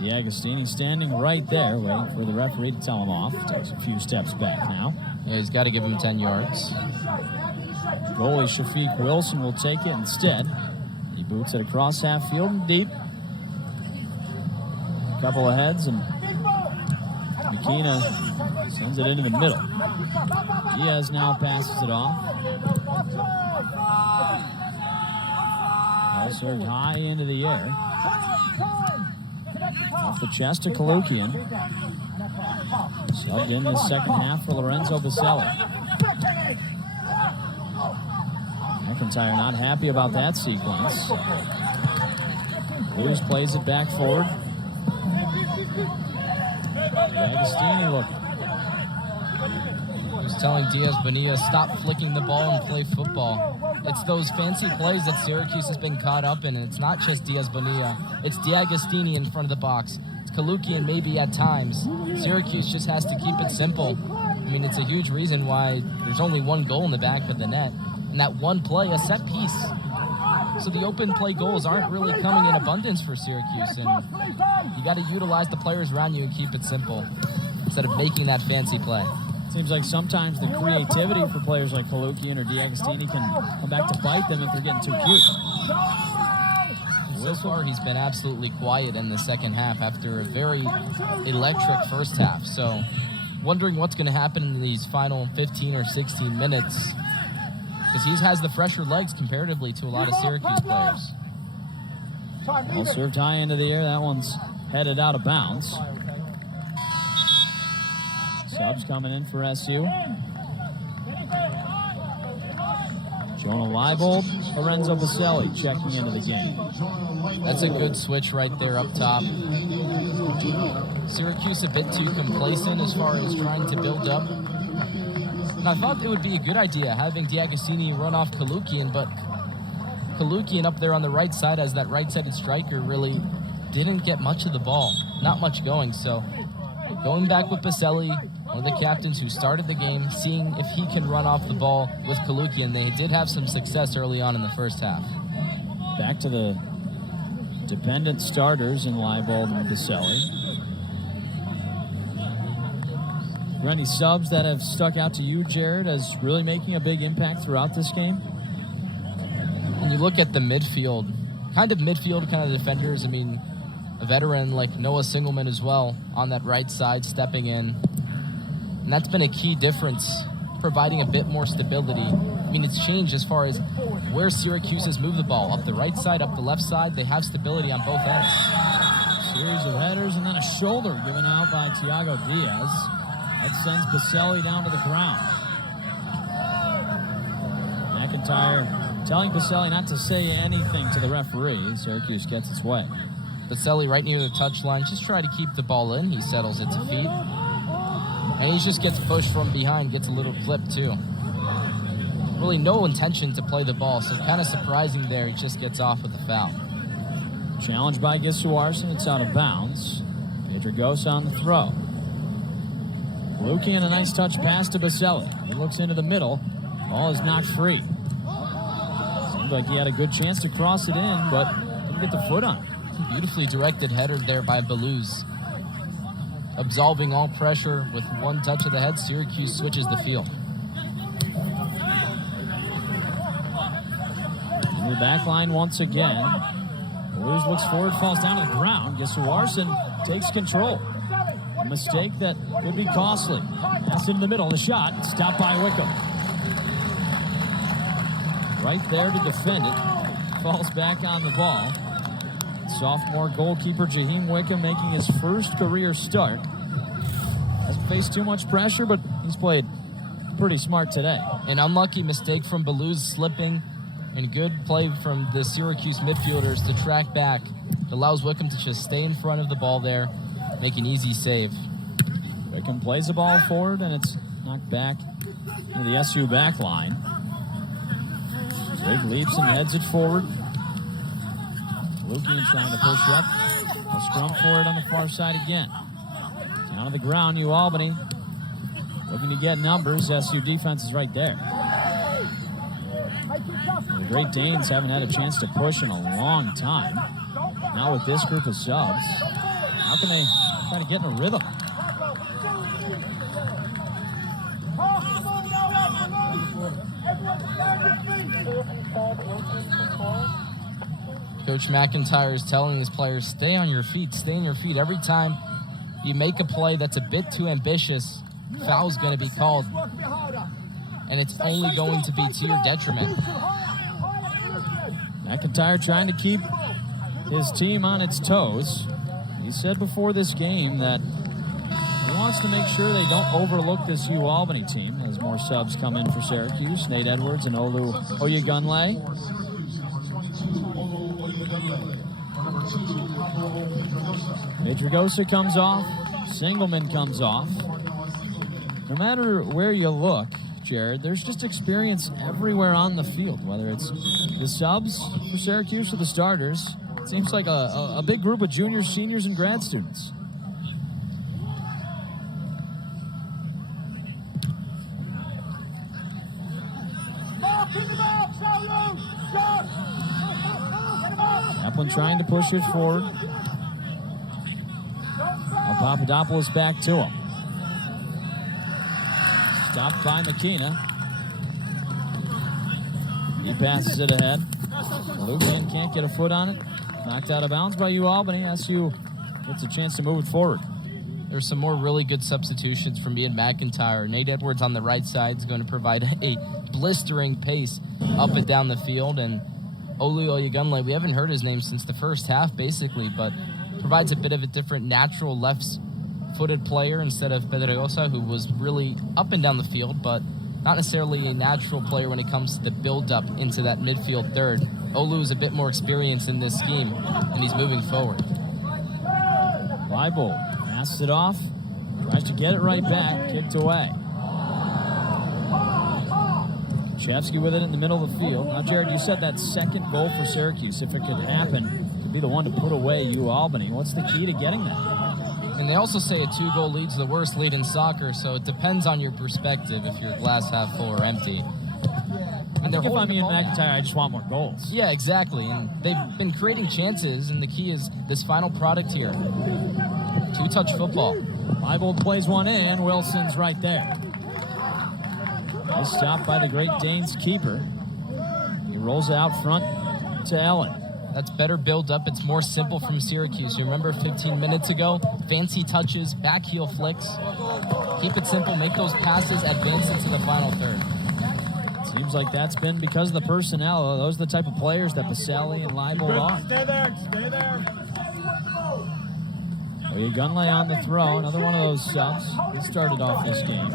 DeAgostini standing right there, waiting for the referee to tell him off. Takes a few steps back now. Yeah, he's got to give him 10 yards. Goalie Shafiq Wilson will take it instead. He boots it across half field and deep. A couple of heads, and McKenna sends it into the middle. Diaz now passes it off. Ball served high into the air. Off the chest to Kalukian. Subbed in the second half for Lorenzo Baselli. McIntyre not happy about that sequence. Blues plays it back forward. Agostini look. Just telling Diaz Bonilla, stop flicking the ball and play football. It's those fancy plays that Syracuse has been caught up in, and it's not just Diaz Bonilla. It's DeAgostini in front of the box. It's Kalukian maybe at times. Syracuse just has to keep it simple. I mean, it's a huge reason why there's only one goal in the back of the net. And that one play, a set piece. So the open play goals aren't really coming in abundance for Syracuse. And you got to utilize the players around you and keep it simple instead of making that fancy play. Seems like sometimes the creativity for players like Kalukian or DeAgostini can come back to bite them if they're getting too cute. So far, he's been absolutely quiet in the second half after a very electric first half. So wondering what's going to happen in these final 15 or 16 minutes, because he has the fresher legs comparatively to a lot of Syracuse players. Ball served high into the air. That one's headed out of bounds. Subs coming in for SU. Jonah Leibold, Lorenzo Baselli checking into the game. That's a good switch right there up top. Syracuse a bit too complacent as far as trying to build up. And I thought it would be a good idea having DeAgostini run off Kalukian, but Kalukian up there on the right side as that right-sided striker really didn't get much of the ball. Not much going, so going back with Baselli, one of the captains who started the game, seeing if he can run off the ball with Kalukian. They did have some success early on in the first half. Back to the dependent starters in Leibold and Baselli. Are any subs that have stuck out to you, Jared, as really making a big impact throughout this game? When you look at the midfield kind of defenders, I mean, a veteran like Noah Singleman as well on that right side stepping in. And that's been a key difference, providing a bit more stability. I mean, it's changed as far as where Syracuse has moved the ball. Up the right side, up the left side, they have stability on both ends. Series of headers and then a shoulder given out by Thiago Diaz. That sends Baselli down to the ground. McIntyre telling Baselli not to say anything to the referee. Syracuse gets its way. Baselli right near the touchline, just try to keep the ball in. He settles it to feet. And he just gets pushed from behind, gets a little clip too. Really no intention to play the ball, so kind of surprising there. He just gets off with a foul. Challenged by Gissuarson, it's out of bounds. Pedregosa on the throw. Kalukian, a nice touch pass to Baselli. He looks into the middle. Ball is knocked free. Seemed like he had a good chance to cross it in, but didn't get the foot on it. Beautifully directed header there by Beluz. Absolving all pressure with one touch of the head, Syracuse switches the field. In the back line once again. Beluz looks forward, falls down to the ground. Gissuarson takes control. A mistake that could be costly. Pass in the middle, the shot, stopped by Wickham. Right there to defend it. Falls back on the ball. Sophomore goalkeeper Jaheim Wickham making his first career start. Hasn't faced too much pressure, but he's played pretty smart today. An unlucky mistake from Beluz slipping, and good play from the Syracuse midfielders to track back. It allows Wickham to just stay in front of the ball there, make an easy save. Wickham plays the ball forward, and it's knocked back into the SU back line. Zig leaps and heads it forward. Kalukian trying to push up. A scrum for it on the far side again. Down to the ground, New Albany. Looking to get numbers. SU defense is right there. The Great Danes haven't had a chance to push in a long time. Now with this group of subs, how can they try to get in a rhythm? Coach McIntyre is telling his players, stay on your feet, stay on your feet. Every time you make a play that's a bit too ambitious, foul's going to be called. And it's only going to be to your detriment. McIntyre trying to keep his team on its toes. He said before this game that he wants to make sure they don't overlook this Albany team as more subs come in for Syracuse. Nate Edwards and Olu Oyegunle. Madrigosa comes off. Singleman comes off. No matter where you look, Jared, there's just experience everywhere on the field, whether it's the subs for Syracuse or the starters. It seems like a big group of juniors, seniors, and grad students. Kaplan trying to push it forward. Now Papadopoulos back to him. Stopped by McKenna. He passes it ahead. Lucan can't get a foot on it. Knocked out of bounds by Albany. SU gets a chance to move it forward. There's some more really good substitutions from Ian McIntyre. Nate Edwards on the right side is going to provide a blistering pace up and down the field. And Olu Oyegunle, we haven't heard his name since the first half, basically, but provides a bit of a different natural left-footed player instead of Pedregosa, who was really up and down the field, but not necessarily a natural player when it comes to the build-up into that midfield third. Olu is a bit more experienced in this scheme, and he's moving forward. Leibel passes it off, tries to get it right back, kicked away. Chevsky with it in the middle of the field. Now, Jared, you said that second goal for Syracuse, if it could happen, could be the one to put away Albany. What's the key to getting that? And they also say a 2-goal lead's the worst lead in soccer, so it depends on your perspective if your glass half full or empty. And if I'm Ian McIntyre, I just want more goals. Yeah, exactly. And they've been creating chances, and the key is this final product here. 2-touch football. Leibel plays one in. Wilson's right there. He's stopped by the Great Danes keeper. He rolls out front to Ellen. That's better build-up. It's more simple from Syracuse. You remember 15 minutes ago? Fancy touches, back heel flicks. Keep it simple, make those passes, advance into the final third. Seems like that's been because of the personnel. Those are the type of players that Baselli and Leibel are. Stay there, stay there. Oyegunle on the throw, another one of those subs. He started off this game.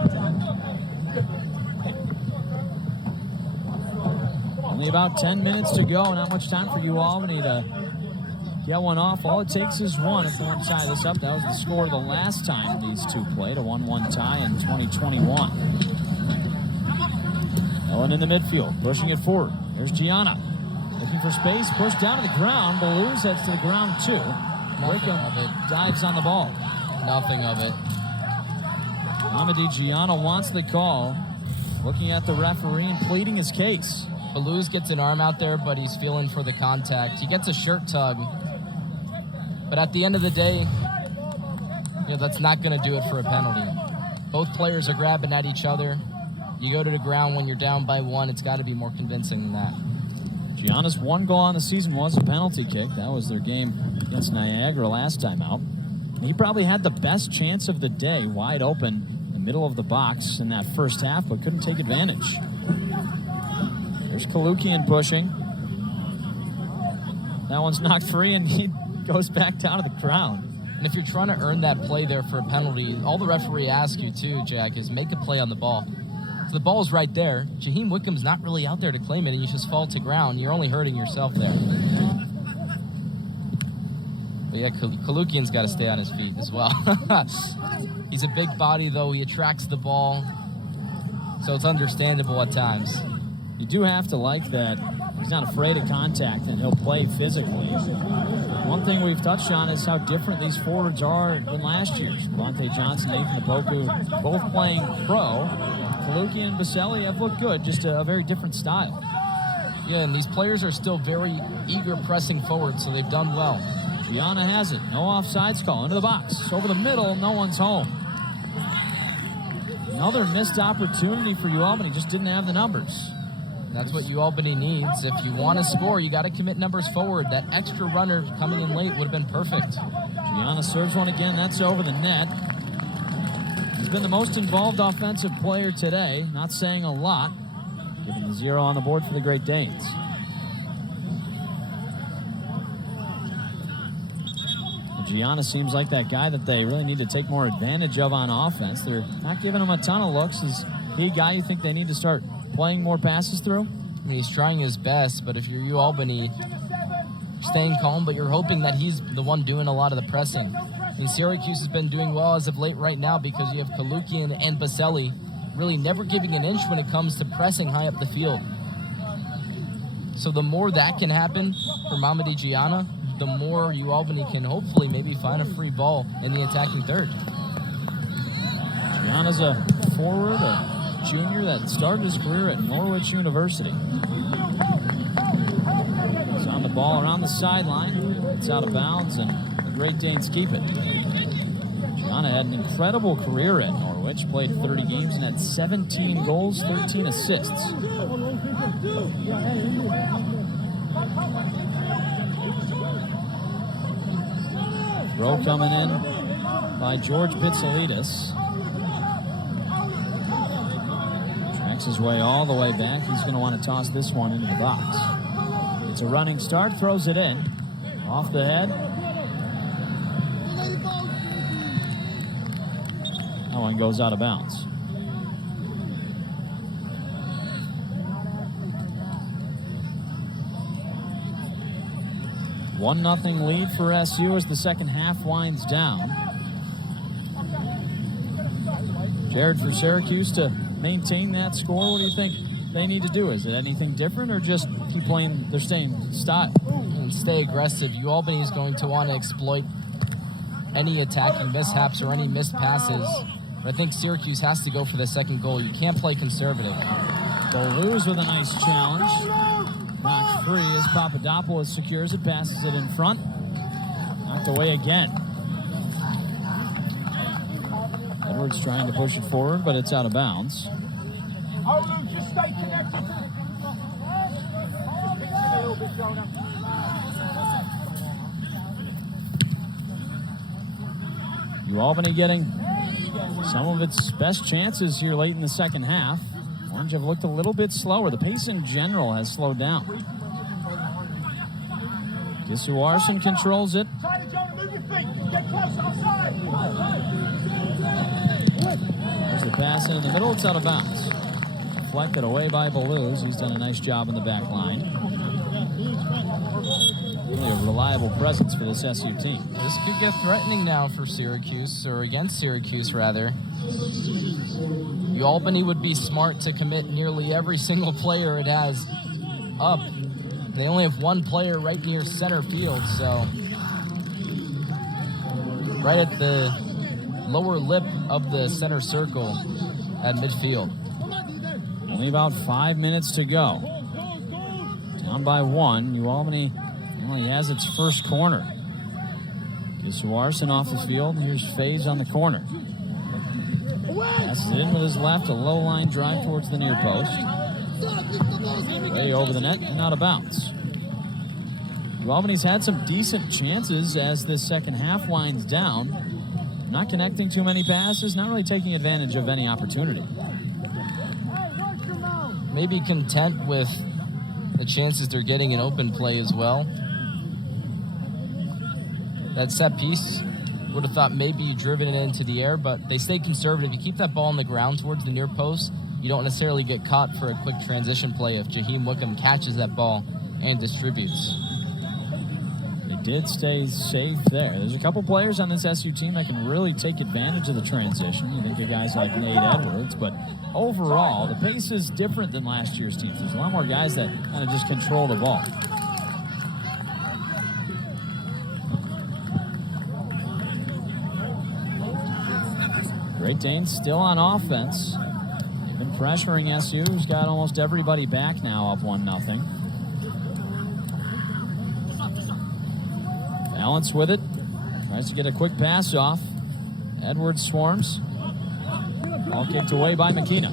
Only about 10 minutes to go. Not much time for Albany to get one off. All it takes is one if they want to tie this up. That was the score the last time these two played, a 1-1 tie in 2021. Ellen in the midfield, pushing it forward. There's Gianna. Looking for space, pushed down to the ground. Ballouz heads to the ground too. Wickham dives on the ball. Nothing of it. Amadi Gianna wants the call. Looking at the referee and pleading his case. Ballouz gets an arm out there, but he's feeling for the contact. He gets a shirt tug. But at the end of the day, that's not going to do it for a penalty. Both players are grabbing at each other. You go to the ground when you're down by one. It's got to be more convincing than that. Gianna's one goal on the season was a penalty kick. That was their game against Niagara last time out. He probably had the best chance of the day, wide open in the middle of the box in that first half, but couldn't take advantage. There's Kalukian pushing. That one's knocked free, and he goes back down to the ground. And if you're trying to earn that play there for a penalty, all the referee asks you too, Jack, is make a play on the ball. So the ball's right there. Jaheim Wickham's not really out there to claim it, and you just fall to ground. You're only hurting yourself there. But yeah, Kalukian's got to stay on his feet as well. He's a big body, though. He attracts the ball. So it's understandable at times. You do have to like that. He's not afraid of contact, and he'll play physically. One thing we've touched on is how different these forwards are than last year's. Levante Johnson, Nathan Napoku, both playing pro. Kalukian and Baselli have looked good, just a very different style. Yeah, and these players are still very eager pressing forward, so they've done well. Gianna has it. No offsides call. Into the box. Over the middle. No one's home. Another missed opportunity for UAlbany. Just didn't have the numbers. That's what UAlbany needs. If you want to score, you got to commit numbers forward. That extra runner coming in late would have been perfect. Gianna serves one again. That's over the net. He's been the most involved offensive player today. Not saying a lot. Giving the 0 on the board for the Great Danes. Gianna seems like that guy that they really need to take more advantage of on offense. They're not giving him a ton of looks. Is he a guy you think they need to start playing more passes through? I mean, he's trying his best, but if you're UAlbany, staying calm, but you're hoping that he's the one doing a lot of the pressing. I mean, Syracuse has been doing well as of late right now because you have Kalukian and Baselli really never giving an inch when it comes to pressing high up the field. So the more that can happen for Mamadi Gianna, the more UAlbany can hopefully maybe find a free ball in the attacking third. Gianna's a forward, a junior that started his career at Norwich University. He's on the ball around the sideline. It's out of bounds, and the Great Danes keep it. Gianna had an incredible career at Norwich, played 30 games and had 17 goals, 13 assists. Throw coming in by George Pizzolidis. Tracks his way all the way back. He's going to want to toss this one into the box. It's a running start, throws it in. Off the head. That one goes out of bounds. One 1-0 lead for SU as the second half winds down. Jared, for Syracuse to maintain that score, what do you think they need to do? Is it anything different or just keep playing their same style? And stay aggressive. UAlbany is going to want to exploit any attacking mishaps or any missed passes. But I think Syracuse has to go for the second goal. You can't play conservative. They'll lose with a nice challenge. Knocked free as Papadopoulos secures it, passes it in front. Knocked away again. Edwards trying to push it forward, but it's out of bounds. UAlbany getting some of its best chances here late in the second half. Orange have looked a little bit slower. The pace in general has slowed down. Gisuarson controls it. There's the pass in the middle. It's out of bounds. Deflected away by Baluz. He's done a nice job in the back line. Really a reliable presence for this SU team. This could get threatening now for Syracuse, or against Syracuse, rather. UAlbany would be smart to commit nearly every single player it has up. They only have one player right near center field, so right at the lower lip of the center circle at midfield. Only about 5 minutes to go. Down by 1. UAlbany only has its first corner. Gisuarson off the field. Here's Faze on the corner. Passes it in with his left, a low line drive towards the near post. Way over the net and out of bounds. UAlbany's had some decent chances as this second half winds down. Not connecting too many passes, not really taking advantage of any opportunity. Maybe content with the chances they're getting in open play as well. That set piece, would have thought maybe you driven it into the air, but they stay conservative. You keep that ball on the ground towards the near post, you don't necessarily get caught for a quick transition play if Jaheim Wickham catches that ball and distributes. They did stay safe there. There's a couple players on this SU team that can really take advantage of the transition. You think of guys like Nate Edwards, but overall, the pace is different than last year's teams. There's a lot more guys that kind of just control the ball. Great Danes still on offense. They've been pressuring SU, who's got almost everybody back now, up 1-0. Balance with it. Tries to get a quick pass off. Edwards swarms. Ball kicked away by McKenna.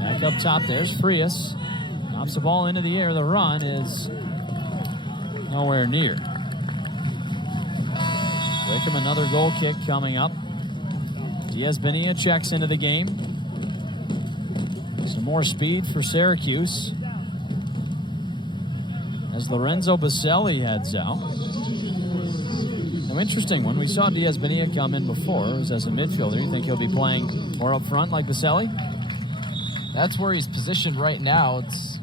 Back up top, there's Frias. Pops the ball into the air. The run is nowhere near. Wickham, another goal kick coming up. Diaz-Bonilla checks into the game. Some more speed for Syracuse as Lorenzo Baselli heads out. Now, interesting, when we saw Diaz-Bonilla come in before, it was as a midfielder. You think he'll be playing more up front like Baselli? That's where he's positioned right now. It's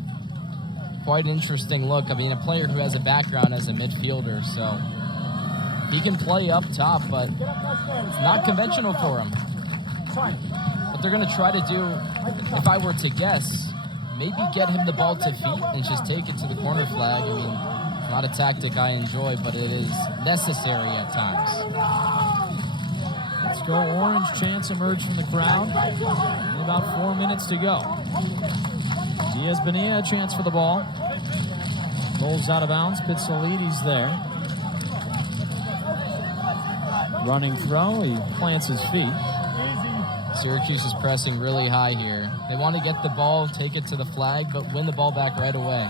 quite an interesting look. I mean, a player who has a background as a midfielder, so he can play up top, but it's not conventional for him. What they're going to try to do, if I were to guess, maybe get him the ball to feet and just take it to the corner flag. I mean, it's not a tactic I enjoy, but it is necessary at times. Let's go Orange. Chance emerged from the crowd. Only about 4 minutes to go. Diaz-Bonilla, a chance for the ball. Rolls out of bounds. Pizzolides there. Running throw. He plants his feet. Syracuse is pressing really high here. They want to get the ball, take it to the flag, but win the ball back right away.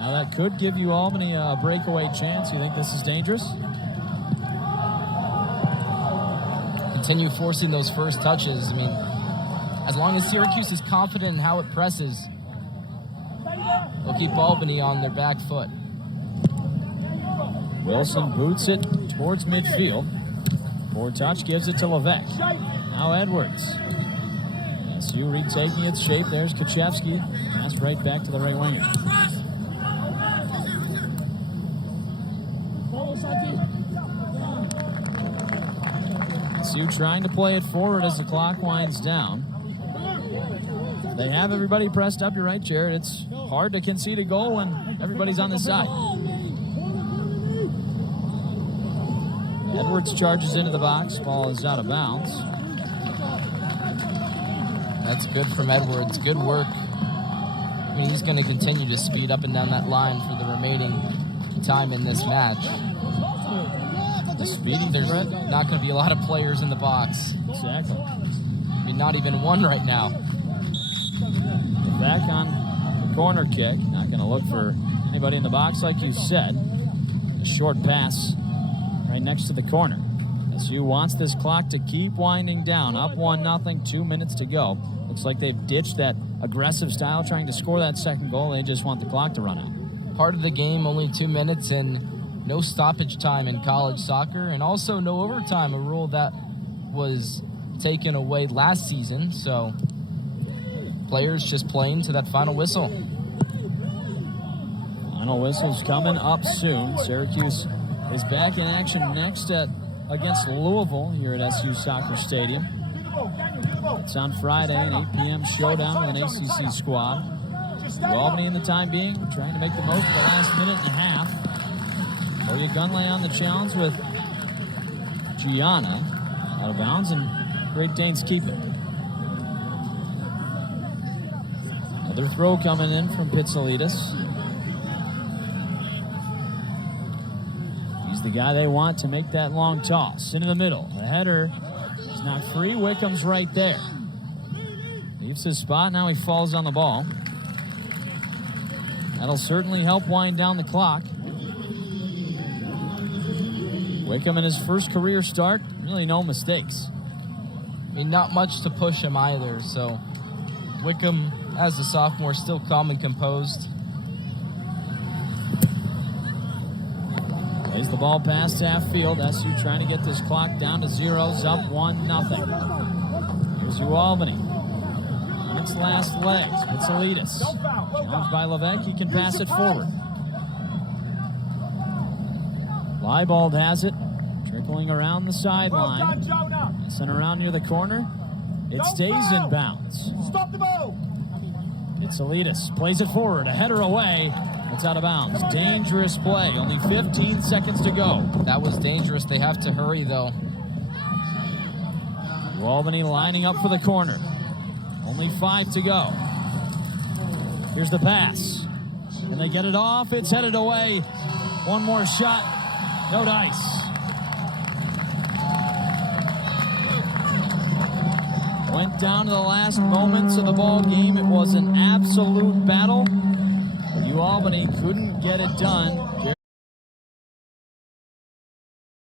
Now that could give you Albany a breakaway chance. You think this is dangerous? Continue forcing those first touches. I mean, as long as Syracuse is confident in how it presses, they'll keep Albany on their back foot. Wilson boots it towards midfield. Forward touch gives it to Levesque. Now Edwards. SU retaking its shape. There's Kaczewski. Pass right back to the right winger. SU trying to play it forward as the clock winds down. They have everybody pressed up. You're right, Jared. It's hard to concede a goal when everybody's on the side. Edwards charges into the box. Ball is out of bounds. That's good from Edwards. Good work. I mean, he's going to continue to speed up and down that line for the remaining time in this match. There's not going to be a lot of players in the box. Exactly. I mean, not even one right now. Back on the corner kick. Not going to look for anybody in the box, like you said. A short pass right next to the corner. SU wants this clock to keep winding down. Up 1-0, 2 minutes to go. Looks like they've ditched that aggressive style, trying to score that second goal. They just want the clock to run out. Part of the game, only 2 minutes, and no stoppage time in college soccer, and also no overtime, a rule that was taken away last season. So players just playing to that final whistle. Final whistle's coming up soon. Syracuse is back in action next against Louisville here at SU Soccer Stadium. It's on Friday, an 8 p.m. showdown with an ACC squad. Albany in the time being, trying to make the most of the last minute and a half. Oya Gunlay on the challenge with Gianna out of bounds, and Great Danes keep it. Another throw coming in from Pizzolides. He's the guy they want to make that long toss. Into the middle. The header is not free. Wickham's right there. Leaves his spot. Now he falls on the ball. That'll certainly help wind down the clock. Wickham in his first career start, really no mistakes. I mean, not much to push him either, so Wickham, as a sophomore, still calm and composed. Plays the ball past half field. SU trying to get this clock down to zeros, up 1-0. Here's you Albany. On its last legs, Pizzolides. Challenged by Levesque, he can pass it forward. Leibold has it, trickling around the sideline. Sent around near the corner. It stays in bounds. Stop the ball. Pizzolides plays it forward, a header away. It's out of bounds. Dangerous play. Only 15 seconds to go. That was dangerous. They have to hurry, though. Albany lining up for the corner. Only 5 to go. Here's the pass. And they get it off. It's headed away. One more shot. No dice. Went down to the last moments of the ball game. It was an absolute battle. But Albany couldn't get it done.